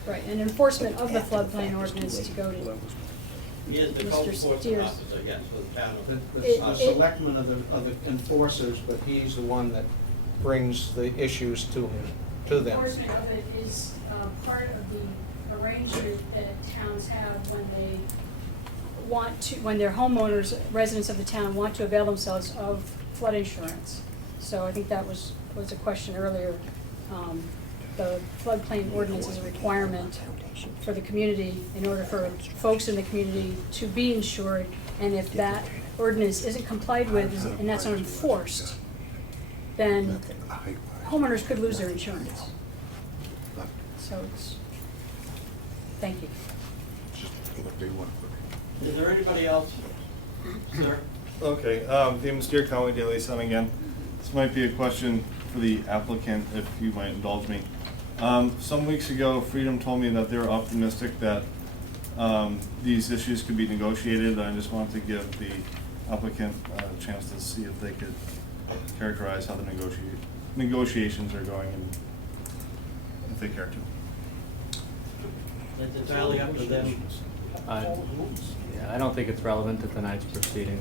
Right, and enforcement of the floodplain ordinance to go to, He is the Mr. code enforcement Steers. officer, yes, for the town of. The selectman of the enforcers, but he's the one that brings the issues to them. enforcement of it is part of the arrangement that towns have when they want to, when their homeowners, residents of the town want to avail themselves of flood insurance. So I think that was a question earlier. The floodplain ordinance is a requirement for the community in order for folks in the community to be insured. And if that ordinance isn't complied with and that's not enforced, then homeowners could lose their insurance. So it's, thank you. Is there anybody else, sir? Okay, Damon Steer, Conway Daily Sun again. This might be a question for the applicant, if you might indulge me. Some weeks ago, Freedom told me that they were optimistic that these issues could be negotiated. I just wanted to give the applicant a chance to see if they could characterize how the negotiations are going, and if they care to. It's entirely up to them. Yeah, I don't think it's relevant to tonight's proceeding.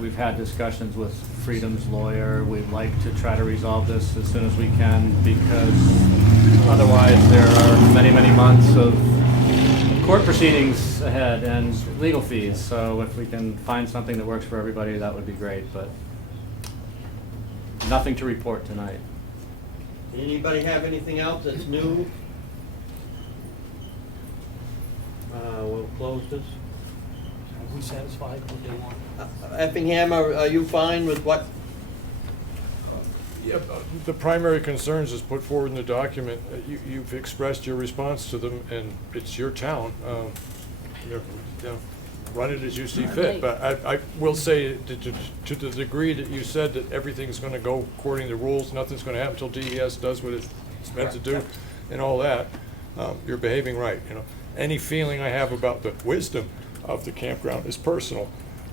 We've had discussions with Freedom's lawyer. We'd like to try to resolve this as soon as we can, because otherwise there are many, many months of court proceedings ahead and legal fees. So if we can find something that works for everybody, that would be great, but nothing to report tonight. Anybody have anything else that's new? We'll close this. Are we satisfied with what they want? Effingham, are you fine with what? Yeah, the primary concerns is put forward in the document. You've expressed your response to them, and it's your town. You know, run it as you see fit. But I will say, to the degree that you said that everything's going to go according to rules, nothing's going to happen until DES does what it's meant to do, and all that, you're behaving right. You know, any feeling I have about the wisdom of the campground is personal.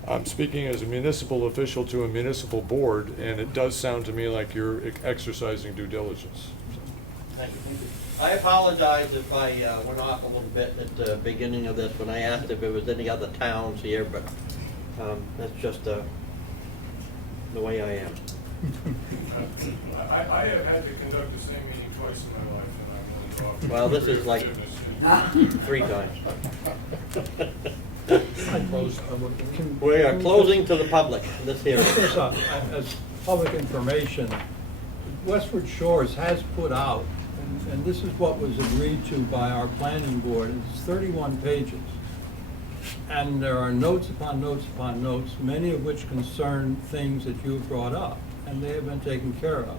I'm speaking as a municipal official to a municipal board, and it does sound to me like you're exercising due diligence. Thank you. I apologize if I went off a little bit at the beginning of this when I asked if there was any other towns here, but that's just the way I am. I have had to conduct the same meeting twice in my life, and I'm really Well, this is like 3 times. We are closing to the public this hearing. As public information, Westward Shores has put out, and this is what was agreed to by our planning board, it's 31 pages. And there are notes upon notes upon notes, many of which concern things that you have brought up, and they have been taken care of.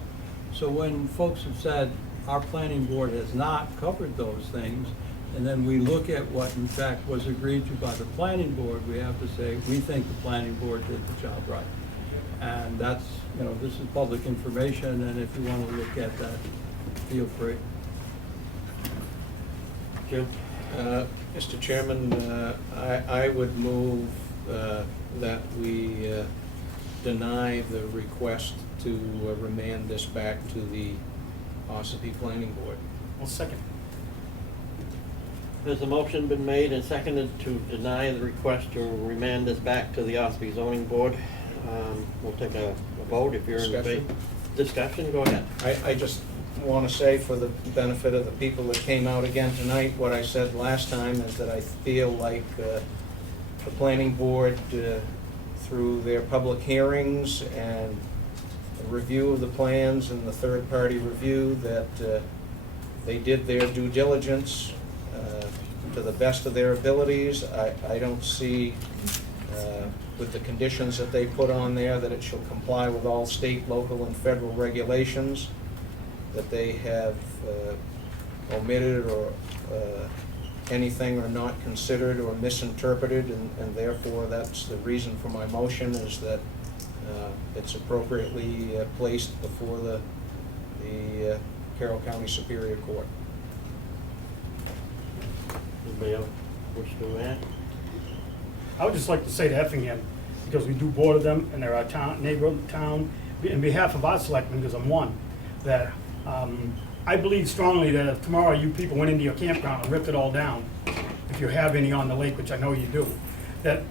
So when folks have said, our planning board has not covered those things, and then we look at what in fact was agreed to by the planning board, we have to say, we think the planning board did the job right. And that's, you know, this is public information, and if you want to look at that, feel free. Jim? Mr. Chairman, I would move that we deny the request to remand this back to the Ossipee Planning Board. Well, second. Has the motion been made and seconded to deny the request to remand this back to the Ossipee zoning board? We'll take a vote if you're in favor. Discussion, go ahead. I just want to say, for the benefit of the people that came out again tonight, what I said last time is that I feel like the planning board, through their public hearings and the review of the plans and the third-party review, that they did their due diligence to the best of their abilities. I don't see, with the conditions that they put on there, that it shall comply with all state, local, and federal regulations, that they have omitted or anything or not considered or misinterpreted, and therefore that's the reason for my motion, is that it's appropriately placed before the Carroll County Superior Court. Anybody else wish to add? I would just like to say to Effingham, because we do border them and they're our town, neighborhood town, in behalf of our selectmen, because I'm one, that I believe strongly that if tomorrow you people went into your campground and ripped it all down, if you have any on the lake, which I know you do, that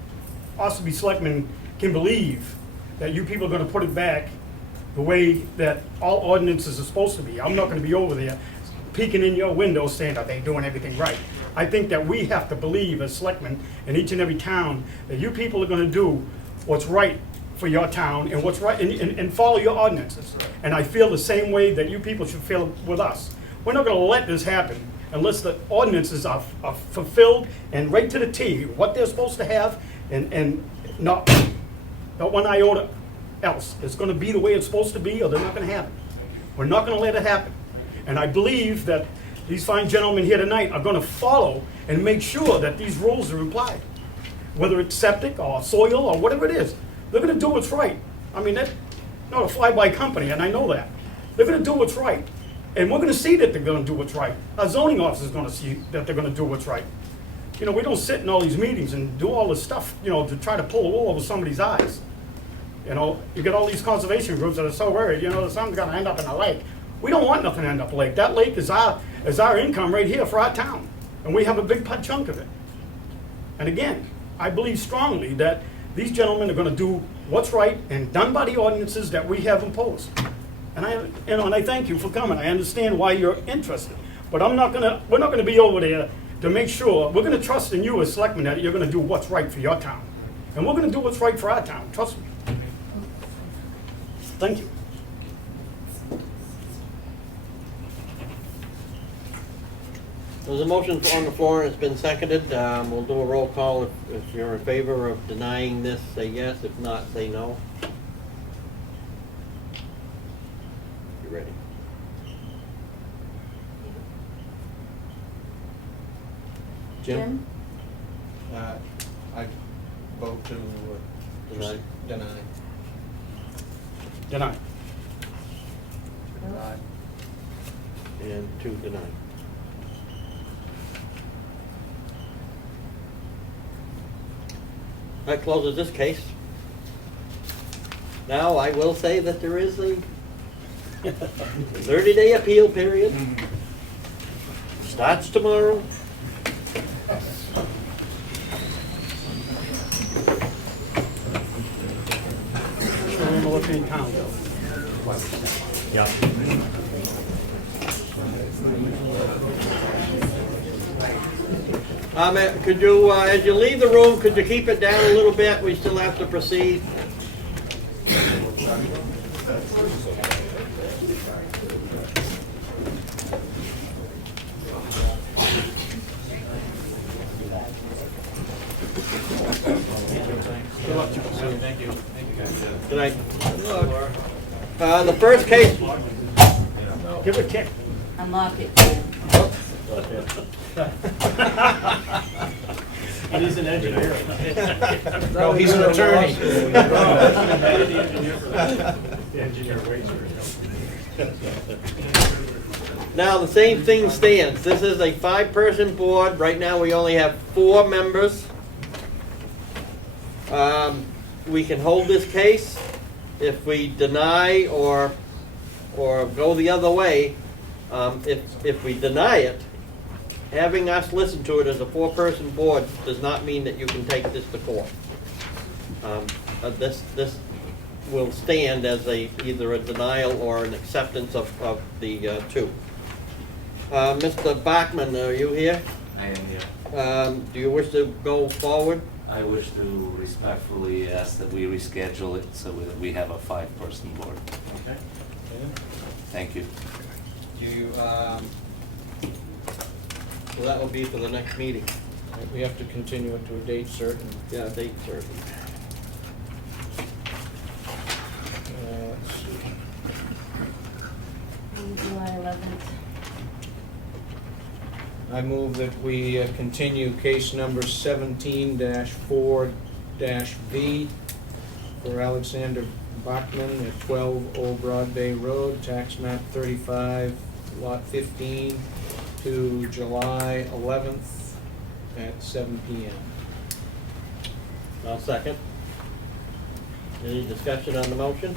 Ossipee selectmen can believe that you people are gonna put it back the way that all ordinances are supposed to be. I'm not gonna be over there peeking in your window saying that they're doing everything right. I think that we have to believe as selectmen in each and every town that you people are gonna do what's right for your town and what's right, and follow your ordinances. And I feel the same way that you people should feel with us. We're not gonna let this happen unless the ordinances are fulfilled and right to the T, what they're supposed to have, and not one iota else. It's gonna be the way it's supposed to be, or they're not gonna have it. We're not gonna let it happen. And I believe that these fine gentlemen here tonight are gonna follow and make sure that these rules are applied. Whether it's septic or soil or whatever it is, they're gonna do what's right. I mean, that's not a fly-by company, and I know that. They're gonna do what's right. And we're gonna see that they're gonna do what's right. Our zoning officer's gonna see that they're gonna do what's right. You know, we don't sit in all these meetings and do all this stuff, you know, to try to pull the wool over somebody's eyes. You know, you get all these conservation groups that are so worried, you know, that something's gonna end up in the lake. We don't want nothing to end up in the lake. That lake is our income right here for our town, and we have a big chunk of it. And again, I believe strongly that these gentlemen are gonna do what's right and done by the ordinances that we have imposed. And I thank you for coming. I understand why you're interested, but we're not gonna be over there to make sure. We're gonna trust in you as selectmen that you're gonna do what's right for your town. And we're gonna do what's right for our town, trust me. Thank you. There's a motion on the floor, and it's been seconded. We'll do a roll call. If you're in favor of denying this, say yes. If not, say no. You ready? Jim? I vote to Deny. deny. Deny. Deny. And 2 deny. That closes this case. Now, I will say that there is a 30-day appeal period. Starts tomorrow. Show them what's in town, though. Could you, as you leave the room, could you keep it down a little bit? We still have to proceed. Thank you. Good night. The first case, Give it a kick. Unlock it. And he's an engineer. No, he's an attorney. now the same thing stands. This is a 5-person board. Right now we only have 4 members. We can hold this case. If we deny or go the other way, if we deny it, having us listen to it as a 4-person board does not mean that you can take this to court. This will stand as either a denial or an acceptance of the 2. Mr. Bachman, are you here? I am here. Do you wish to go forward? I wish to respectfully ask that we reschedule it so that we have a 5-person board. Okay. Thank you. Do you, so that will be for the next meeting. We have to continue it to a date certain. Yeah, date certain. Let's see. July 11th. I move that we continue case number 17-4-V for Alexander Bachman at 12 Old Broad Bay Road, tax map 35, lot 15, to July 11th at 7 p.m. I'll second. Any discussion on the motion?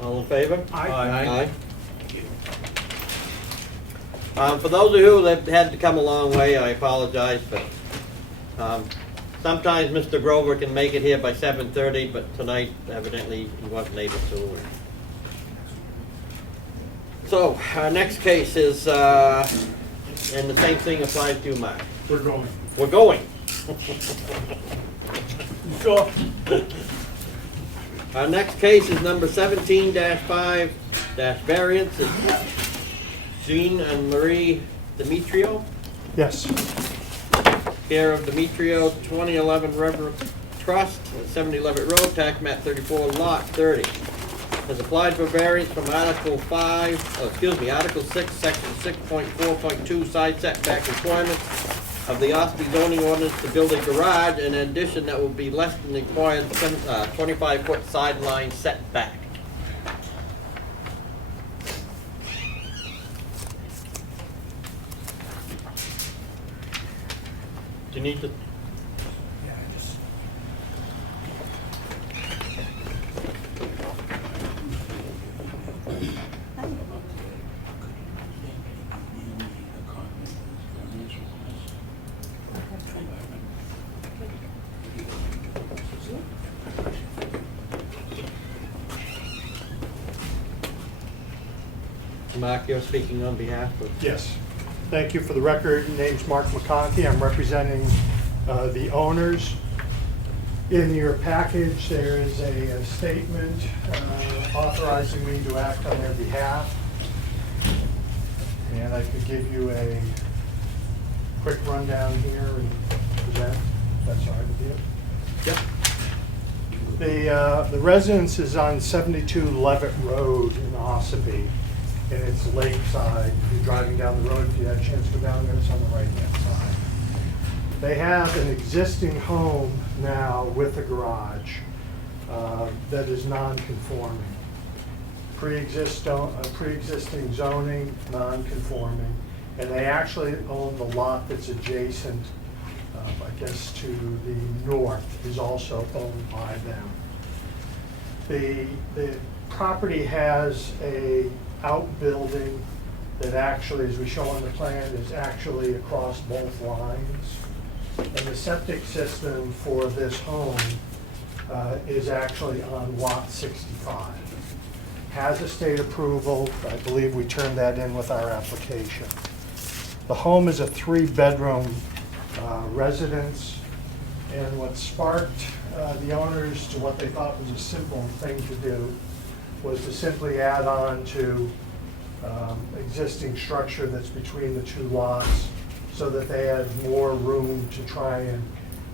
All in favor? Aye. For those of you that had to come a long way, I apologize, but sometimes Mr. Grover can make it here by 7:30, but tonight evidently he wasn't able to. So, our next case is, and the same thing applies to you, Mark. We're going. We're going. You sure? Our next case is number 17-5- variance. It's Jean and Marie Demetrio, Yes. care of Demetrio, 2011 River Trust, 70 Levitt Road, tax map 34, lot 30. Has applied for variance from Article 6, Section 6.4.2, side setback requirements of the Ossipee zoning ordinance to build a garage, and in addition, that will be less than the required 25-foot sideline setback. Do you need to? Mark, you're speaking on behalf of? Yes. Thank you. For the record, name's Mark McConkie. I'm representing the owners. In your package, there is a statement authorizing me to act on their behalf. And I could give you a quick rundown here and present, if that's all right with you. Yep. The residence is on 72 Levitt Road in Ossipee, and it's lakeside. If you're driving down the road, if you had a chance to go down there, it's on the right-hand side. They have an existing home now with a garage that is non-conforming. Pre-existing zoning, non-conforming, and they actually own the lot that's adjacent, I guess, to the north, is also owned by them. The property has a outbuilding that actually, as we show on the plan, is actually across both lines. And the septic system for this home is actually on lot 65. Has a state approval. I believe we turned that in with our application. The home is a 3-bedroom residence, and what sparked the owners to what they thought was a simple thing to do was to simply add on to existing structure that's between the two lots so that they had more room to try and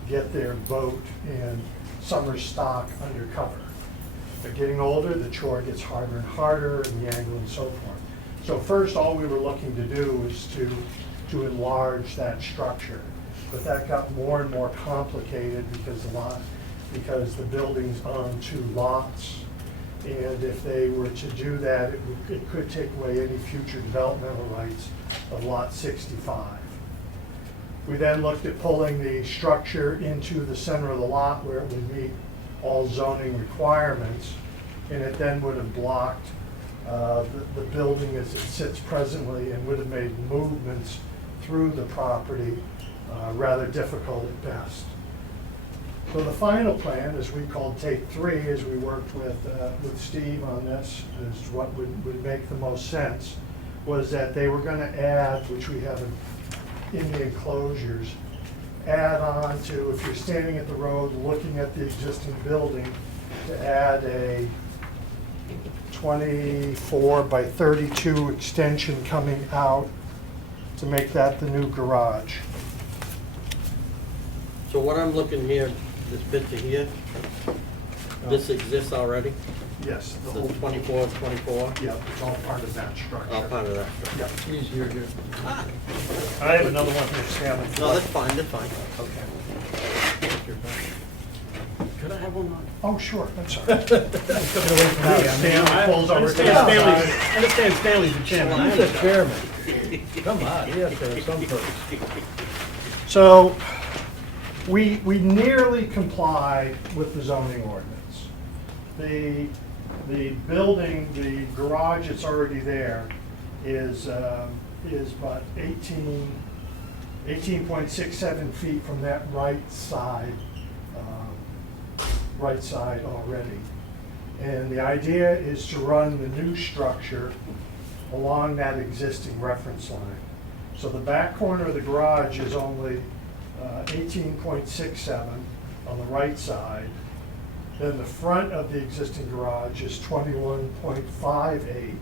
get their boat and summer stock under cover. They're getting older, the chore gets harder and harder, and the angle and so forth. So first, all we were looking to do was to enlarge that structure. But that got more and more complicated because the building's on 2 lots. And if they were to do that, it could take away any future developmental rights of lot 65. We then looked at pulling the structure into the center of the lot where it would meet all zoning requirements, and it then would have blocked the building as it sits presently and would have made movements through the property rather difficult at best. So the final plan, as we called take 3, as we worked with Steve on this, is what would make the most sense, was that they were going to add, which we have in the enclosures, add on to, if you're standing at the road looking at the existing building, to add a 24 by 32 extension coming out to make that the new garage. So what I'm looking here, this picture here, this exists already? Yes. The 24, 24? Yeah, it's all part of that structure. All part of that structure. Yeah. He's here. I have another one here, Stan. No, that's fine, that's fine. Okay. Could I have one on? Oh, sure, I'm sorry. Took it away from me. I understand Stanley's the chairman. He's the chairman. Come on, he has to have some purpose. So, we nearly comply with the zoning ordinance. The building, the garage that's already there is about 18.67 feet from that right side already. And the idea is to run the new structure along that existing reference line. So the back corner of the garage is only 18.67 on the right side. Then the front of the existing garage is 21.58.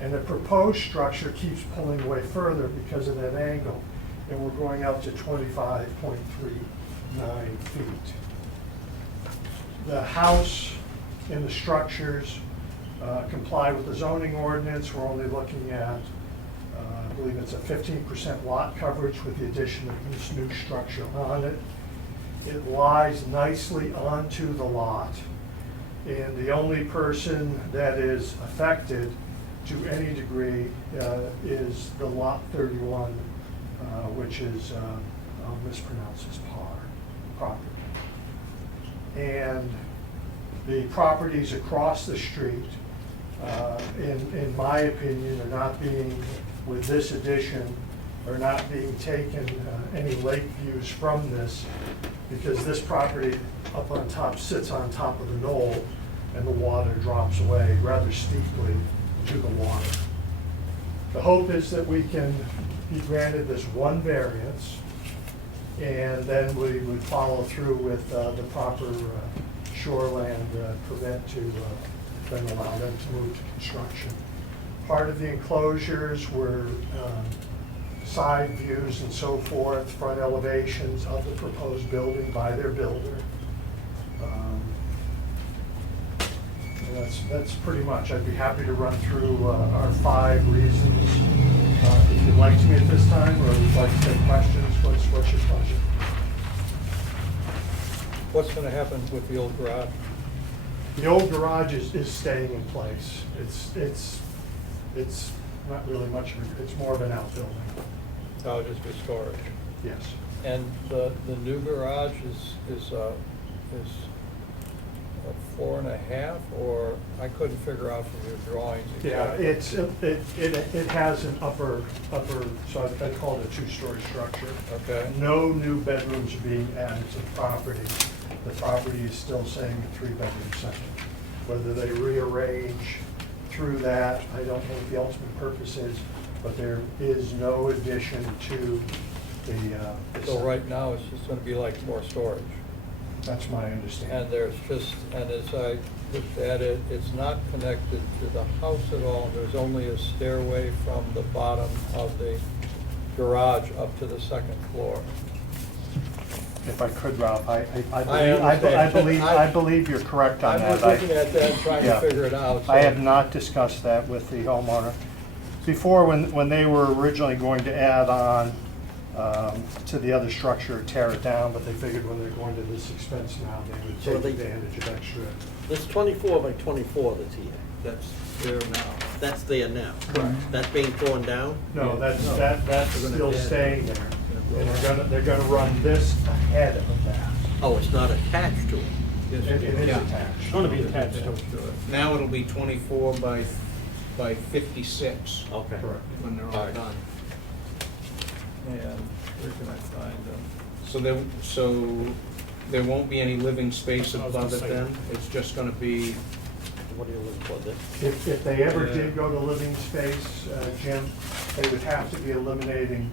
And the proposed structure keeps pulling away further because of that angle. And we're going out to 25.39 feet. The house and the structures comply with the zoning ordinance. We're only looking at, I believe it's a 15% lot coverage with the addition of this new structure on it. It lies nicely onto the lot, and the only person that is affected to any degree is the lot 31, which is, I'll mispronounce this property. And the properties across the street, in my opinion, are not being, with this addition, are not being taken any lake views from this, because this property up on top sits on top of the knoll, and the water drops away rather steeply to the water. The hope is that we can be granted this one variance, and then we would follow through with the proper shoreland permit to then allow them to move to construction. Part of the enclosures were side views and so forth, front elevations of the proposed building by their builder. And that's pretty much. I'd be happy to run through our 5 reasons. If you'd like to me at this time, or would like to take questions, what's your pleasure? What's gonna happen with the old garage? The old garage is staying in place. It's not really much of a, it's more of an outbuilding. Oh, just for storage? Yes. And the new garage is a 4.5, or I couldn't figure out from your drawings Yeah, exactly. it has an upper, so I call it a 2-story structure. Okay. No new bedrooms are being added to the property. The property is still saying a 3-bedroom center. Whether they rearrange through that, I don't know what the ultimate purpose is, but there is no addition to the. So right now, it's just gonna be like more storage? That's my understanding. And there's just, and as I looked at it, it's not connected to the house at all. There's only a stairway from the bottom of the garage up to the 2nd floor. If I could, Ralph, I understand. believe you're correct on I that. was looking at that and trying to Yeah. figure it out. I so- have not discussed that with the homeowner. Before, when they were originally going to add on to the other structure, tear it down, but they figured when they're going to this expense now, they would So take they- advantage of extra. This 24 by 24 that's here, That's there now. that's there now. Correct. That's being torn down? No, Yeah. that's They're gonna still add- staying there. And they're gonna run this ahead of that. Oh, it's not attached to it? It is Yeah. attached. It's gonna be attached to it. Now it'll be 24 by 56 Okay. Correct. when they're all Alright. done. And where can I find them? So there won't be any living space I was above gonna it say. then? It's just gonna be, What do you look for this? If they ever Yeah. did go to living space, Jim, they would have to be eliminating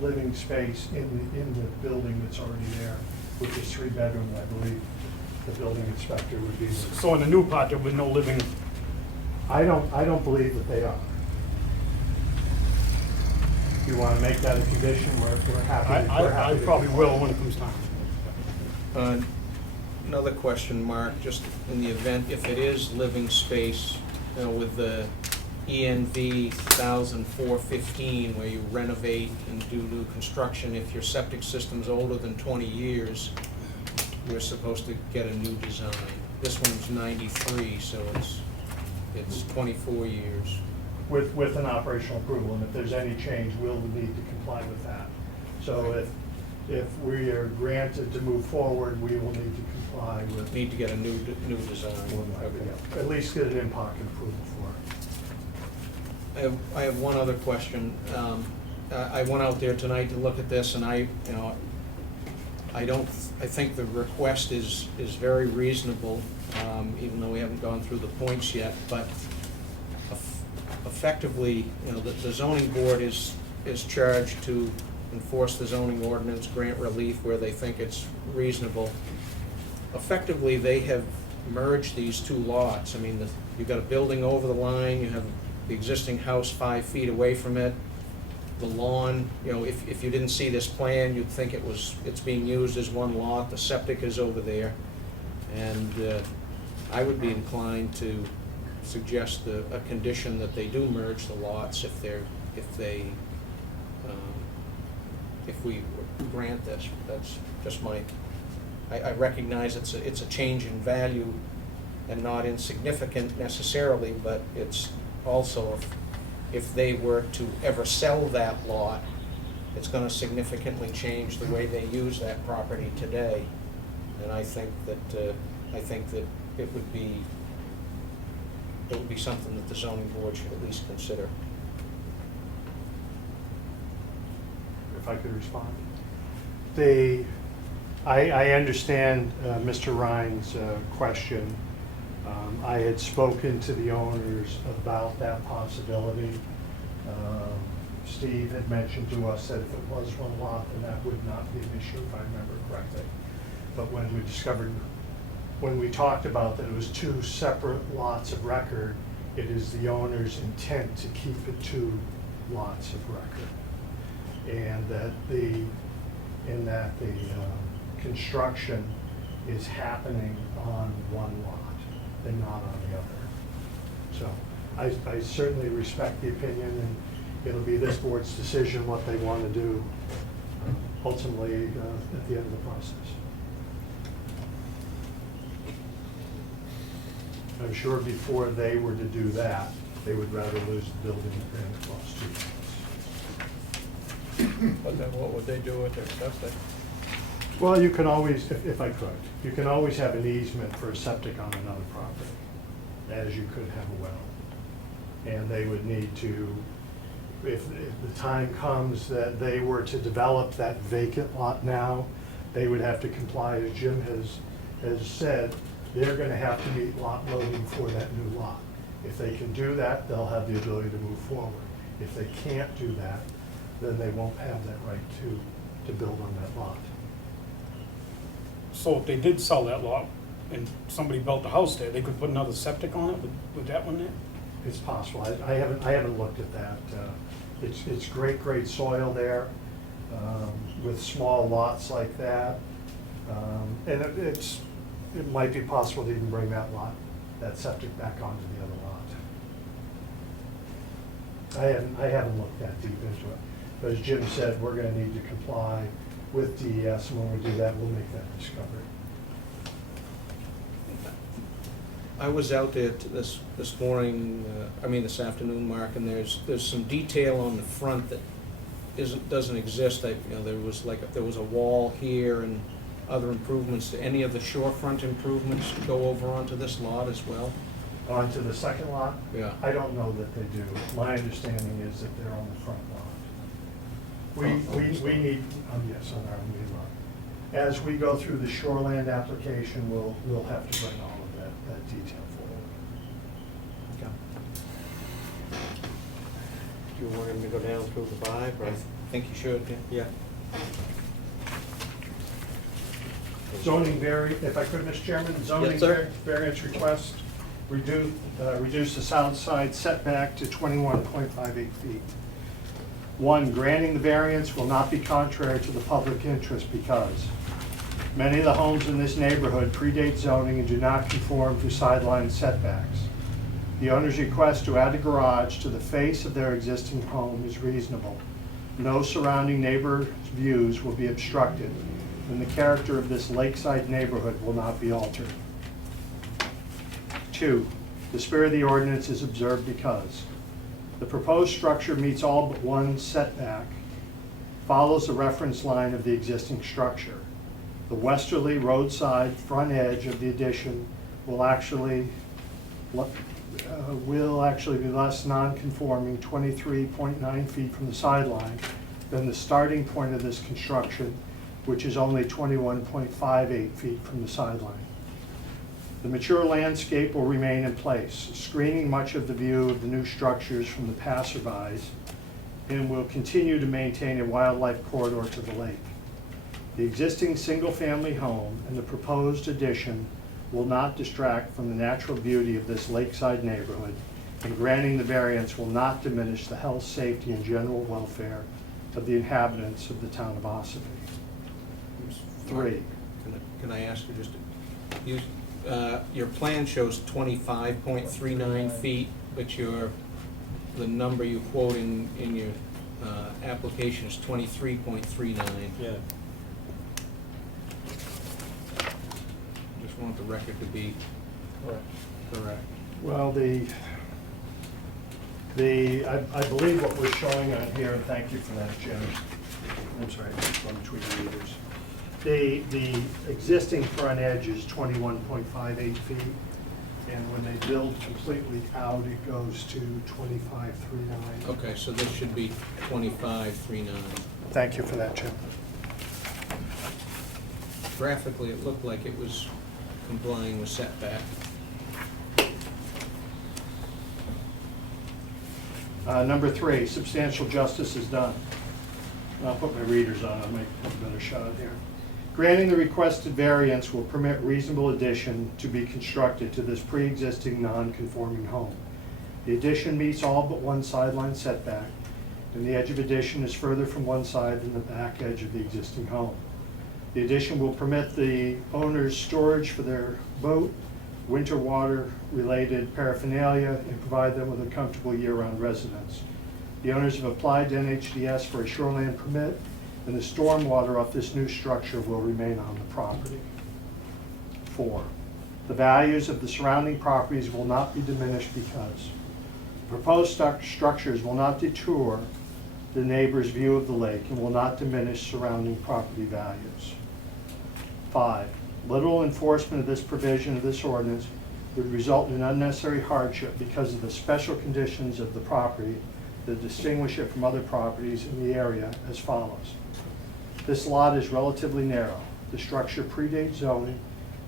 living space in the building that's already there, which is 3 bedroom, I believe the building inspector would be. So in the new part, there was no living, I don't believe that they are. If you want to make that a condition, we're happy. I probably will when it comes time. another question, Mark, just in the event, if it is living space, you know, with the ENV 1415, where you renovate and do new construction, if your septic system's older than 20 years, we're supposed to get a new design. This one's 93, so it's 24 years. With an operational approval, and if there's any change, we'll need to comply with that. So if we are granted to move forward, we will need to comply with. Need to get a new design. Yeah, at least get an in-pocket approval for it. I have one other question. I went out there tonight to look at this, and I think the request is very reasonable, even though we haven't gone through the points yet, but effectively, the zoning board is charged to enforce the zoning ordinance, grant relief where they think it's reasonable. Effectively, they have merged these two lots. I mean, you've got a building over the line, you have the existing house 5 feet away from it, the lawn, if you didn't see this plan, you'd think it's being used as one lot, the septic is over there, and I would be inclined to suggest a condition that they do merge the lots if we grant this. That's just I recognize it's a change in value and not insignificant necessarily, but it's also if they were to ever sell that lot, it's going to significantly change the way they use that property today. And I think that it would be something that the zoning board should at least consider. If I could respond. I understand Mr. Ryan's question. I had spoken to the owners about that possibility. Steve had mentioned to us that if it was one lot, then that would not be an issue, if I remember correctly. But when we talked about that it was two separate lots of record, it is the owner's intent to keep it two lots of record. And that the construction is happening on one lot and not on the other. So I certainly respect the opinion, and it'll be this board's decision what they want to do ultimately at the end of the process. I'm sure before they were to do that, they would rather lose the building than across two lots. But then what would they do with their septic? Well, you can always, if I could, you can always have an easement for a septic on another property, as you could have a well. And they would need to, if the time comes that they were to develop that vacant lot now, they would have to comply, as Jim has said, they're gonna have to meet lot loading for that new lot. If they can do that, they'll have the ability to move forward. If they can't do that, then they won't have that right to build on that lot. So if they did sell that lot and somebody built a house there, they could put another septic on it with that one there? It's possible. I haven't looked at that. It's great soil there with small lots like that. And it might be possible to even bring that septic back onto the other lot. I haven't looked that deep into it. But as Jim said, we're gonna need to comply with DES, and when we do that, we'll make that discovery. I was out there this morning, this afternoon, Mark, and there's some detail on the front that doesn't exist. There was a wall here and other improvements. Do any of the shorefront improvements go over onto this lot as well? Onto the second lot? Yeah. I don't know that they do. My understanding is that they're on the front lot. We need, yes, on our main lot. As we go through the shoreland application, we'll have to bring all of that detail forward. Okay. Do you want him to go down through the 5? Or? I think you should, yeah. Zoning if I could, Mr. Chairman, zoning Yes, sir. variance request, reduce the south side setback to 21.58 feet. 1, granting the variance will not be contrary to the public interest because many of the homes in this neighborhood predate zoning and do not conform to sideline setbacks. The owner's request to add a garage to the face of their existing home is reasonable. No surrounding neighbor views will be obstructed. and the character of this lakeside neighborhood will not be altered. 2, the spirit of the ordinance is observed because the proposed structure meets all but one setback, follows the reference line of the existing structure. The westerly roadside front edge of the addition will actually be less non-conforming 23.9 feet from the sideline than the starting point of this construction, which is only 21.58 feet from the sideline. The mature landscape will remain in place, screening much of the view of the new structures from the passerbys, and will continue to maintain a wildlife corridor to the lake. The existing single-family home and the proposed addition will not distract from the natural beauty of this lakeside neighborhood, and granting the variance will not diminish the health, safety, and general welfare of the inhabitants of the town of Ossipee. 3. Can I ask you just, your plan shows 25.39 feet, but the number you quote in your application is 23.39. Yeah. Just want the record to be correct. Well, I believe what we're showing on here, and thank you for that, Jim. I'm sorry, I'm going between the readers. The existing front edge is 21.58 feet, and when they build completely out, it goes to 25.39. Okay, so this should be 25.39. Thank you for that, Jim. Graphically, it looked like it was complying with setback. Number 3, substantial justice is done. I'll put my readers on, I'll make a better shot here. Granting the requested variance will permit reasonable addition to be constructed to this pre-existing non-conforming home. The addition meets all but one sideline setback, and the edge of addition is further from one side than the back edge of the existing home. The addition will permit the owner's storage for their boat, winter water-related paraphernalia, and provide them with a comfortable year-round residence. The owners have applied to NHDS for a shoreline permit, and the stormwater off this new structure will remain on the property. 4, the values of the surrounding properties will not be diminished because the proposed structures will not detour the neighbor's view of the lake and will not diminish surrounding property values. 5, literal enforcement of this provision of this ordinance would result in unnecessary hardship because of the special conditions of the property that distinguish it from other properties in the area as follows. This lot is relatively narrow. The structure predates zoning,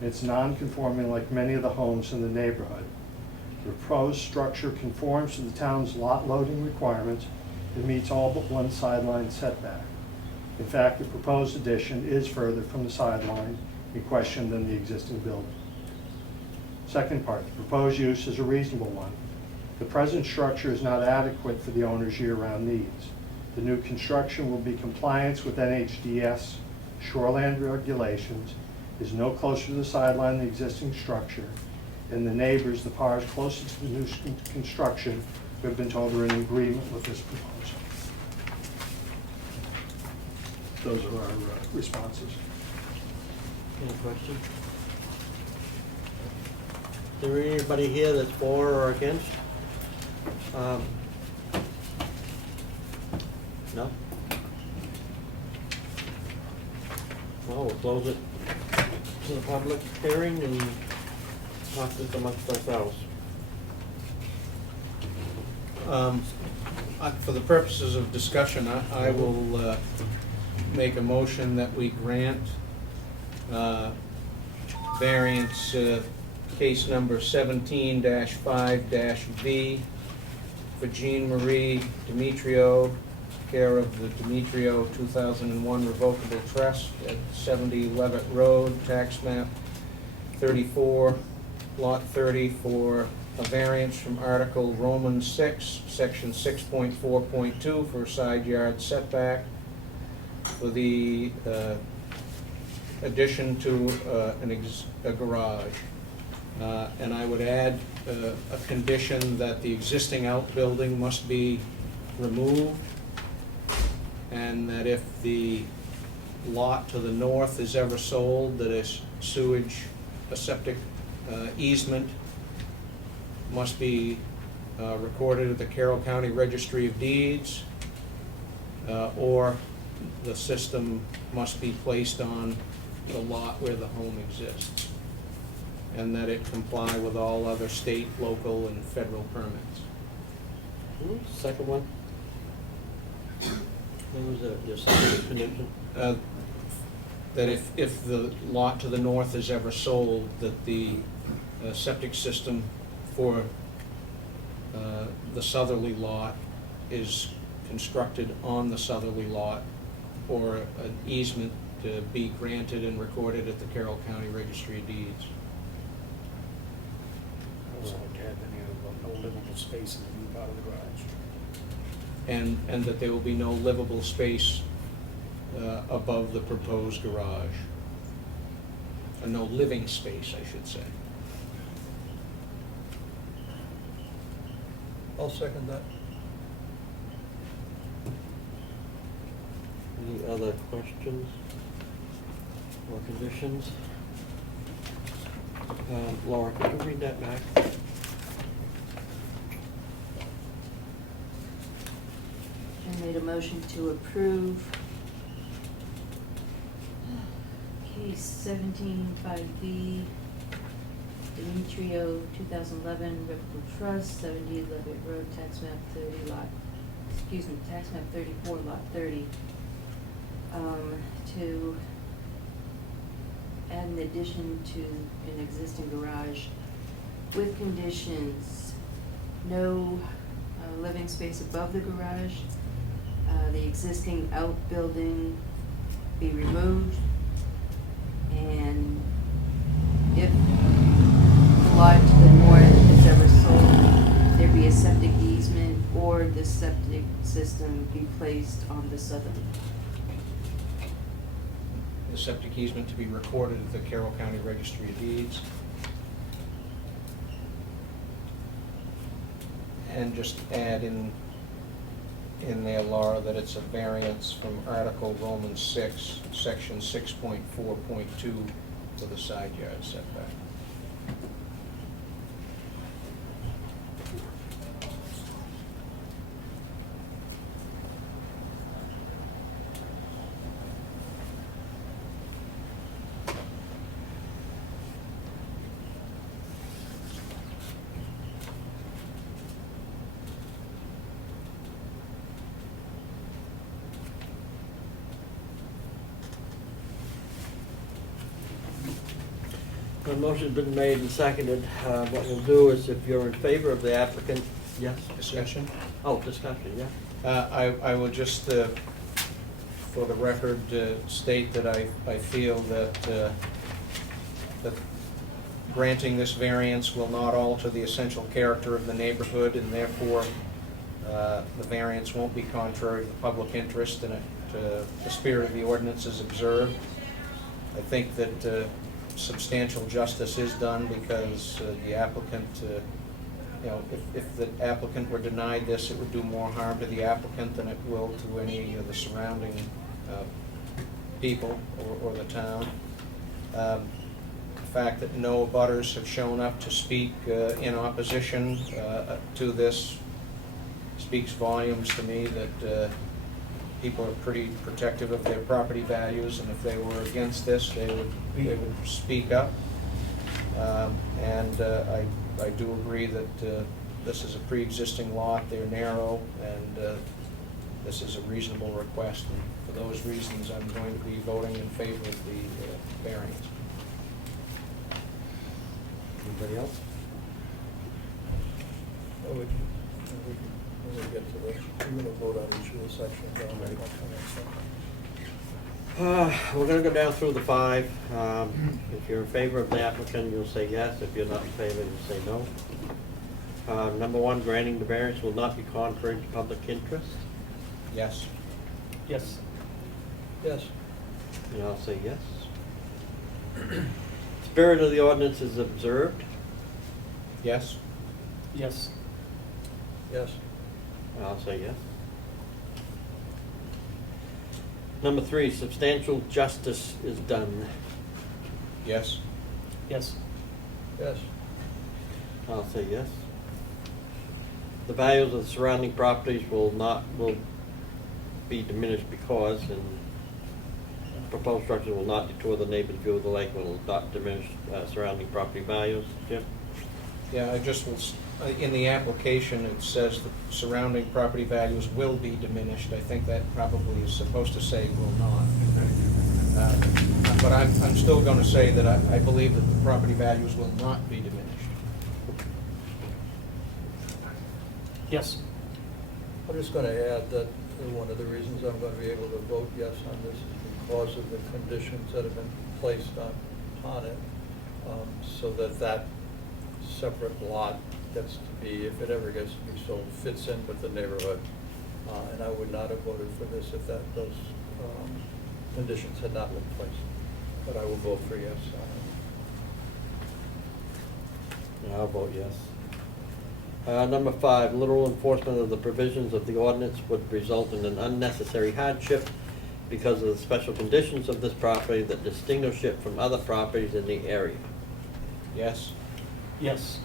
and it's non-conforming like many of the homes in the neighborhood. The proposed structure conforms to the town's lot loading requirements and meets all but one sideline setback. In fact, the proposed addition is further from the sideline in question than the existing building. Second part, the proposed use is a reasonable one. The present structure is not adequate for the owner's year-round needs. The new construction will be compliance with NHDS shoreland regulations, is no closer to the sideline than the existing structure, and the neighbors, the parties closest to the new construction, have been told are in agreement with this proposal. Those are our responses. Any questions? Is there anybody here that's for or against? No? Well, we'll close it to the public hearing and talk this amongst ourselves. For the purposes of discussion, I will make a motion that we grant variance case number 17-5-V for Jean Marie Demetrio, care of the Demetrio 2001 Revocable Trust at 70 Levitt Road, tax map 34, lot 30, for a variance from Article Roman 6, Section 6.4.2 for a side yard setback for the addition to a garage. And I would add a condition that the existing outbuilding must be removed, and that if the lot to the north is ever sold, that a septic easement must be recorded at the Carroll County Registry of Deeds, or the system must be placed on the lot where the home exists, and that it comply with all other state, local, and federal permits. Second one? What was it, your second condition? That if the lot to the north is ever sold, that the septic system for the southerly lot is constructed on the southerly lot, or an easement to be granted and recorded at the Carroll County Registry of Deeds. I also like to have any of no livable space in the new part of the garage. And that there will be no livable space above the proposed garage. No living space, I should say. I'll second that. Any other questions or conditions? Laura, could you read that back? I made a motion to approve case 17-5B, Demetrio 2011 Revocable Trust, 70 Levitt Road, tax map 34, lot 30, to add an addition to an existing garage with conditions: no living space above the garage, the existing outbuilding be removed, and if the lot to the north is ever sold, there be a septic easement or the septic system be placed on the southern. The septic easement to be recorded at the Carroll County Registry of Deeds. And just add in there, Laura, that it's a variance from Article Romans 6, Section 6.4.2 for the side yard setback. The motion's been made and seconded. What we'll do is, if you're in favor of the applicant, yes? Discussion? Oh, discussion, yeah. I will just, for the record, state that I feel that granting this variance will not alter the essential character of the neighborhood, and therefore the variance won't be contrary to the public interest, and the spirit of the ordinance is observed. I think that substantial justice is done, because the applicant, if the applicant were denied this, it would do more harm to the applicant than it will to any of the surrounding people or the town. The fact that no abutters have shown up to speak in opposition to this speaks volumes to me that people are pretty protective of their property values, and if they were against this, they would speak up. And I do agree that this is a pre-existing lot, they're narrow, and this is a reasonable request. And for those reasons, I'm going to be voting in favor of the variance. Anybody else? When we get to this, we're gonna vote on each of the sections. We're gonna go down through the 5. If you're in favor of the applicant, you'll say yes. If you're not in favor, you'll say no. Number 1, granting the variance will not be contrary to public interest. Yes? Yes. Yes. And I'll say yes. Spirit of the ordinance is observed. Yes? Yes. Yes. And I'll say yes. Number 3, substantial justice is done. Yes? Yes. Yes. I'll say yes. The values of the surrounding properties will be diminished because, and proposed structure will not detour the neighbor's view of the lake, will not diminish surrounding property values. Jim? Yeah, I just will, in the application, it says the surrounding property values will be diminished. I think that probably is supposed to say will not. But I'm still going to say that I believe that the property values will not be diminished. Yes. I'm just going to add that one of the reasons I'm going to be able to vote yes on this is because of the conditions that have been placed on it, so that separate lot gets to be, if it ever gets to be sold, fits in with the neighborhood. And I would not have voted for this if those conditions had not been placed. But I will vote for yes on it. Yeah, I'll vote yes. Number 5, literal enforcement of the provisions of the ordinance would result in an unnecessary hardship because of the special conditions of this property that distinguish it from other properties in the area. Yes? Yes.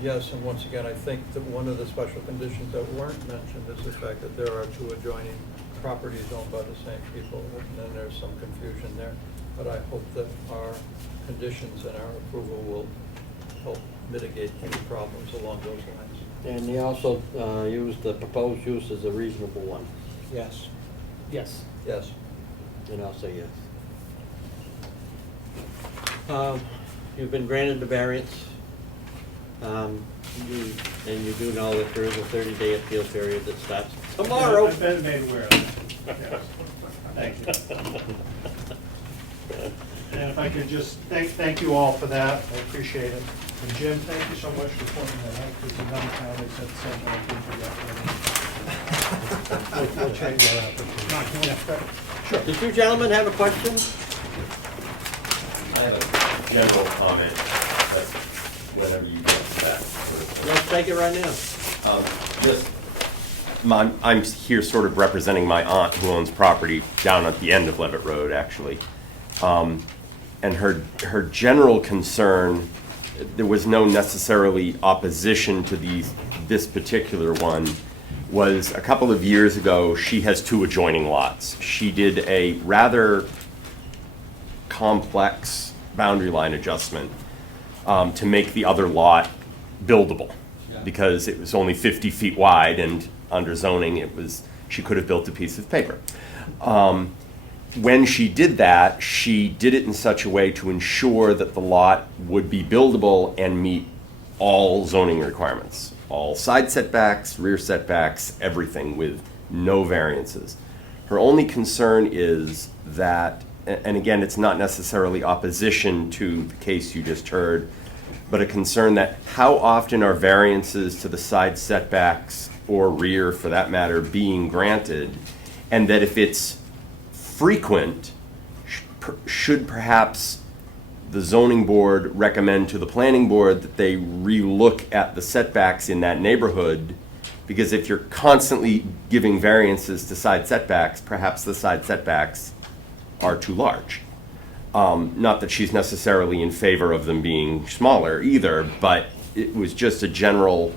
Yes, and once again, I think that one of the special conditions that weren't mentioned is the fact that there are 2 adjoining properties owned by the same people, and then there's some confusion there. But I hope that our conditions and our approval will help mitigate any problems along those lines. And they also use the proposed use as a reasonable one. Yes. Yes. Yes. And I'll say yes. You've been granted the variance. And you do know that there is a 30-day appeal period that starts tomorrow. I've been made aware of that. Yes. Thank you. And if I could just thank you all for that, I appreciate it. And Jim, thank you so much for pointing that out, because another town they said the same thing, I didn't do that. We'll change that application. Sure. Did you gentlemen have a question? I have a general comment, but whenever you get back. Let's take it right now. I'm here sort of representing my aunt who owns property down at the end of Levitt Road, actually. And her general concern, there was no necessarily opposition to this particular one, was a couple of years ago, she has 2 adjoining lots. She did a rather complex boundary line adjustment to make the other lot buildable, because it was only 50 feet wide, and under zoning, she could have built a piece of paper. When she did that, she did it in such a way to ensure that the lot would be buildable and meet all zoning requirements, all side setbacks, rear setbacks, everything, with no variances. Her only concern is that, and again, it's not necessarily opposition to the case you just heard, but a concern that how often are variances to the side setbacks, or rear for that matter, being granted, and that if it's frequent, should perhaps the zoning board recommend to the planning board that they relook at the setbacks in that neighborhood, because if you're constantly giving variances to side setbacks, perhaps the side setbacks are too large. Not that she's necessarily in favor of them being smaller either, but it was just a general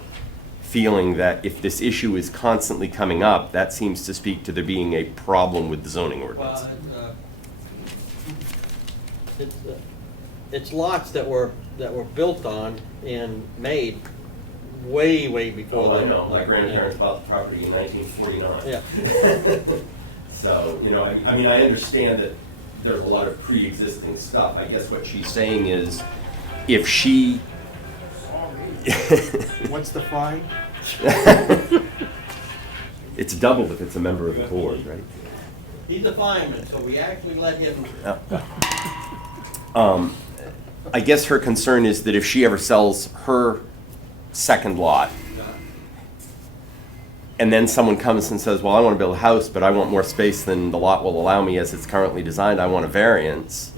feeling that if this issue is constantly coming up, that seems to speak to there being a problem with the zoning ordinance. Well, it's lots that were built on and made way before. Oh, I know. My grandparents bought the property in 1949. Yeah. So, I mean, I understand that there's a lot of pre-existing stuff. I guess what she's saying is, if she... What's the fine? It's doubled if it's a member of the board, right? He's a fireman, so we actually let him. I guess her concern is that if she ever sells her second lot, and then someone comes and says, well, I want to build a house, but I want more space than the lot will allow me as it's currently designed, I want a variance.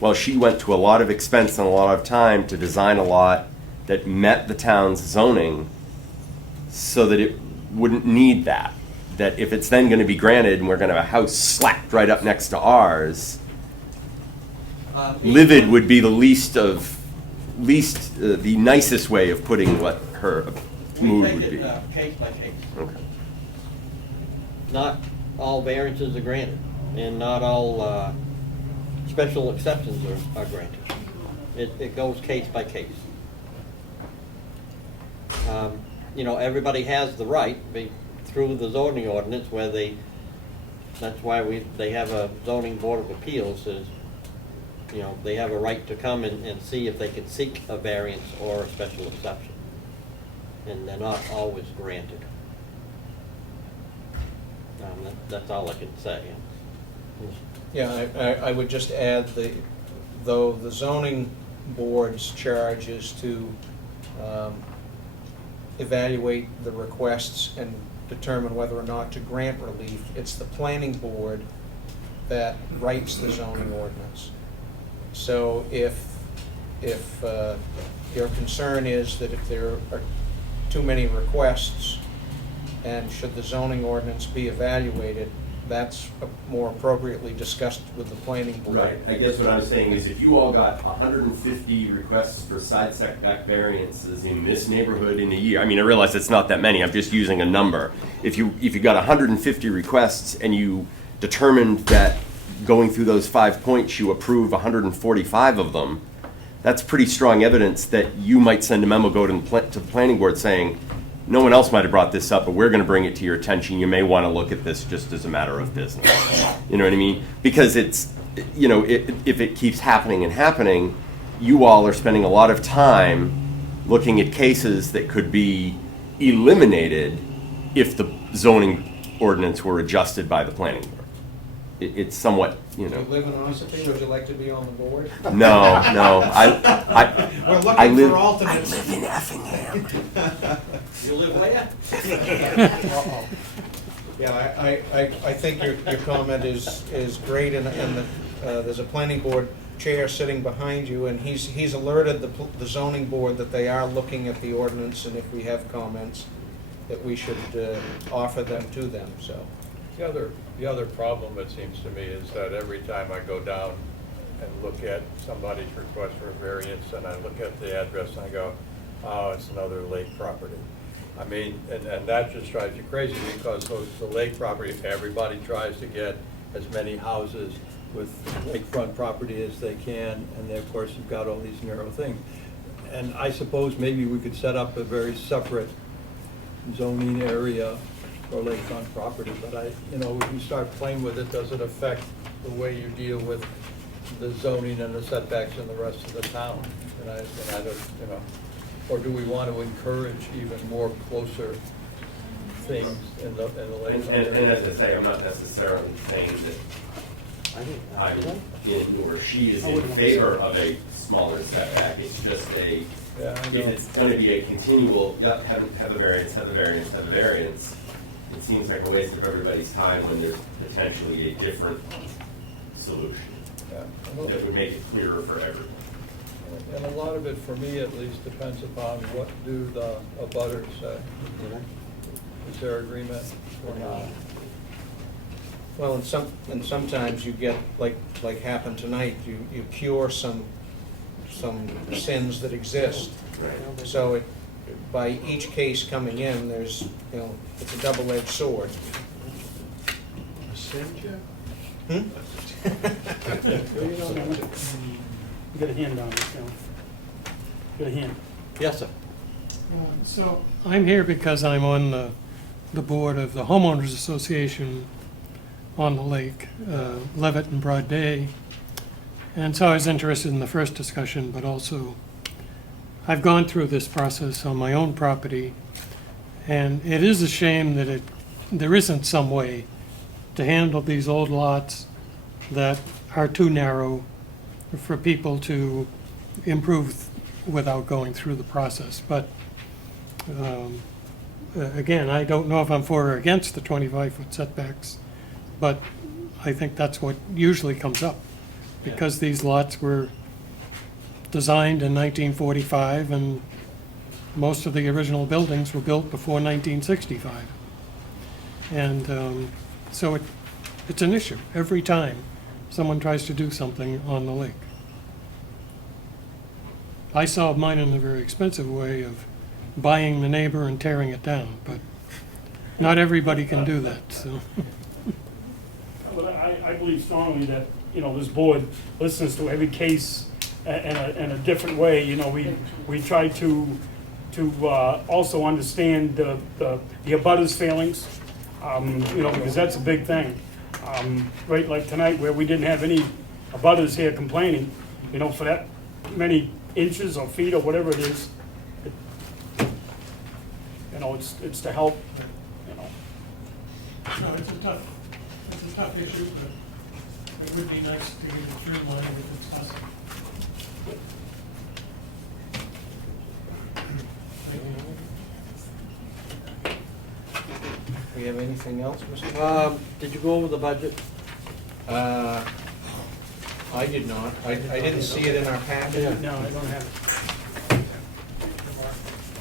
Well, she went to a lot of expense and a lot of time to design a lot that met the town's zoning so that it wouldn't need that. that if it's then gonna be granted and we're gonna have a house slapped right up next to ours, livid would be the the nicest way of putting what her mood would be. Case by case. Okay. Not all variances are granted, and not all special exceptions are granted. It goes case by case. You know, everybody has the right, through the zoning ordinance, where that's why they have a zoning board of appeals, is, you know, they have a right to come and see if they can seek a variance or a special exception. And they're not always granted. That's all I can say. Yeah, I would just add, though the zoning board's charge is to evaluate the requests and determine whether or not to grant relief, it's the planning board that writes the zoning ordinance. So if your concern is that if there are too many requests, and should the zoning ordinance be evaluated, that's more appropriately discussed with the planning board. Right, I guess what I'm saying is if you all got 150 requests for side setback variances in this neighborhood in a year, I mean, I realize it's not that many, I'm just using a number. If you got 150 requests and you determined that going through those 5 points you approve 145 of them, that's pretty strong evidence that you might send a memo to the planning board saying, no one else might have brought this up, but we're going to bring it to your attention. You may want to look at this just as a matter of business. You know what I mean? Because it's, you know, if it keeps happening and happening, you all are spending a lot of time looking at cases that could be eliminated if the zoning ordinance were adjusted by the planning board. It's somewhat, you Do know. you live in Ossipee? Would you like to be on the board? No. We're looking I live, for alternates. I live in Effingham. You live where? Yeah, I think your comment is great, and there's a planning board chair sitting behind you, and he's alerted the zoning board that they are looking at the ordinance, and if we have comments, that we should offer them to them, so. The other problem, it seems to me, is that every time I go down and look at somebody's request for a variance, and I look at the address and I go, oh, it's another lake property. I mean, and that just drives you crazy, because the lake property, everybody tries to get as many houses with lakefront property as they can, and then of course you've got all these narrow things. And I suppose maybe we could set up a very separate zoning area for lakefront property, but if you start playing with it, does it affect the way you deal with the zoning and the setbacks in the rest of the town? And I don't, or do we want to encourage even more closer things in the lakefront area? And as I say, I'm not necessarily saying that I'm in or she is in favor of a smaller setback. It's just if it's going to be a continual, have a variance, have a variance, have a variance, it seems like a waste of everybody's time when there's potentially a different solution. Yeah. That would make it clearer for everyone. And a lot of it, for me at least, depends upon what do the abutters say. Is there agreement or not? Well, and sometimes you get, like happened tonight, you cure some sins that exist. Right. So by each case coming in, there's, it's a double-edged sword. You got a hand on it, Got a hand. Yes, sir. So I'm here because I'm on the board of the Homeowners Association on the lake, Levitt and Broad Bay. And so I was interested in the first discussion, but also I've gone through this process on my own property, and it is a shame that there isn't some way to handle these old lots that are too narrow for people to improve without going through the process. But again, I don't know if I'm for or against the 25-foot setbacks, but I think that's what usually comes up, because these lots were designed in 1945, and most of the original buildings were built before 1965. And so it's an issue every time someone tries to do something on the lake. I solved mine in a very expensive way of buying the neighbor and tearing it down, but not everybody can do that, so. But I believe strongly that, you know, this board listens to every case in a different way. You know, we try to also understand the abutters' feelings, you know, because that's a big thing. Right, like tonight where we didn't have any abutters here complaining, you know, for that many inches or feet or whatever it is. You know, it's to help, you know. No, it's a tough issue, but it would be nice to get it streamlined if it's possible. We have anything else, Mr.? Did you go over the budget? I did not. I didn't see it in our packet. No, I don't have it.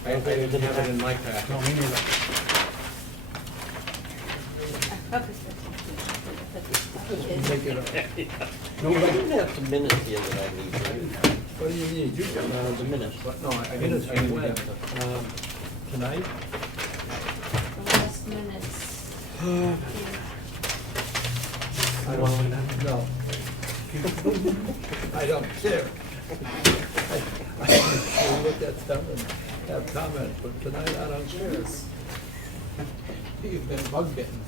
I didn't have it in my packet. No, me neither. Make it up. No, I didn't have some minutes here that I need, right? What do you need? You got The minutes. But no, I didn't get it. tonight? The last minutes. I don't, no. I don't care. I look at them and have comments, but tonight I don't care. You've been bug bitten.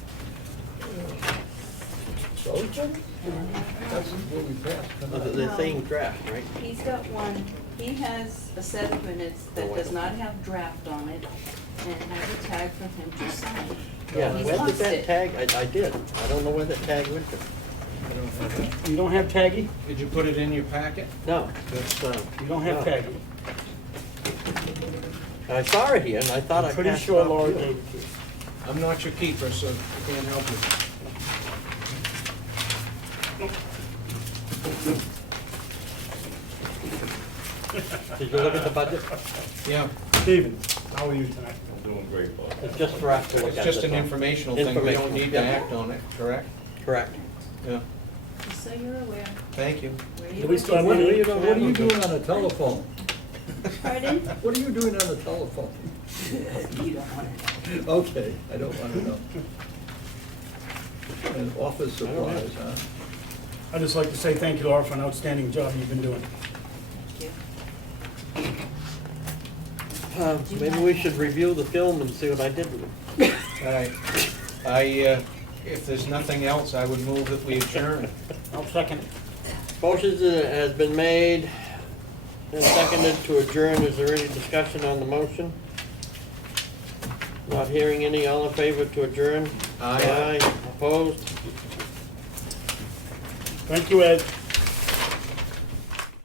So, that's what we passed tonight. They're saying draft, right? He's got one, he has a set of minutes that does not have draft on it and has a tag for him to sign. Yeah, He's where did lost that it. tag, I did. I don't know where that tag went to. I don't have that. You don't have Taggy? Did you put it in your packet? No, that's, You don't have no. Taggy? I saw it here and I thought I I'm pretty passed it sure off to Laura you. gave it to you. I'm not your keeper, so I can't help you. Did you look at the budget? Yeah, Steven, how are you tonight? I'm doing great, boss. It's just for us to look at. it's just that's an all. informational thing. We don't Informational, need to yeah. act on it, correct? Correct. Yeah, Just so you're aware. thank you. Where Do you we still have look money? is- What are you doing on the telephone? Pardon? What are you doing on the telephone? You don't want to. Okay, I don't want to know. And office supplies, huh? I'd just like to say thank you, Laura, for an outstanding job you've been doing. Maybe we should review the film and see what I did with it. All right. If there's nothing else, I would move that we adjourn. I'll second. Motion has been made and seconded to adjourn. Is there any discussion on the motion? Not hearing any. All in favor to adjourn? Aye. Aye. Opposed? Thank you, Ed.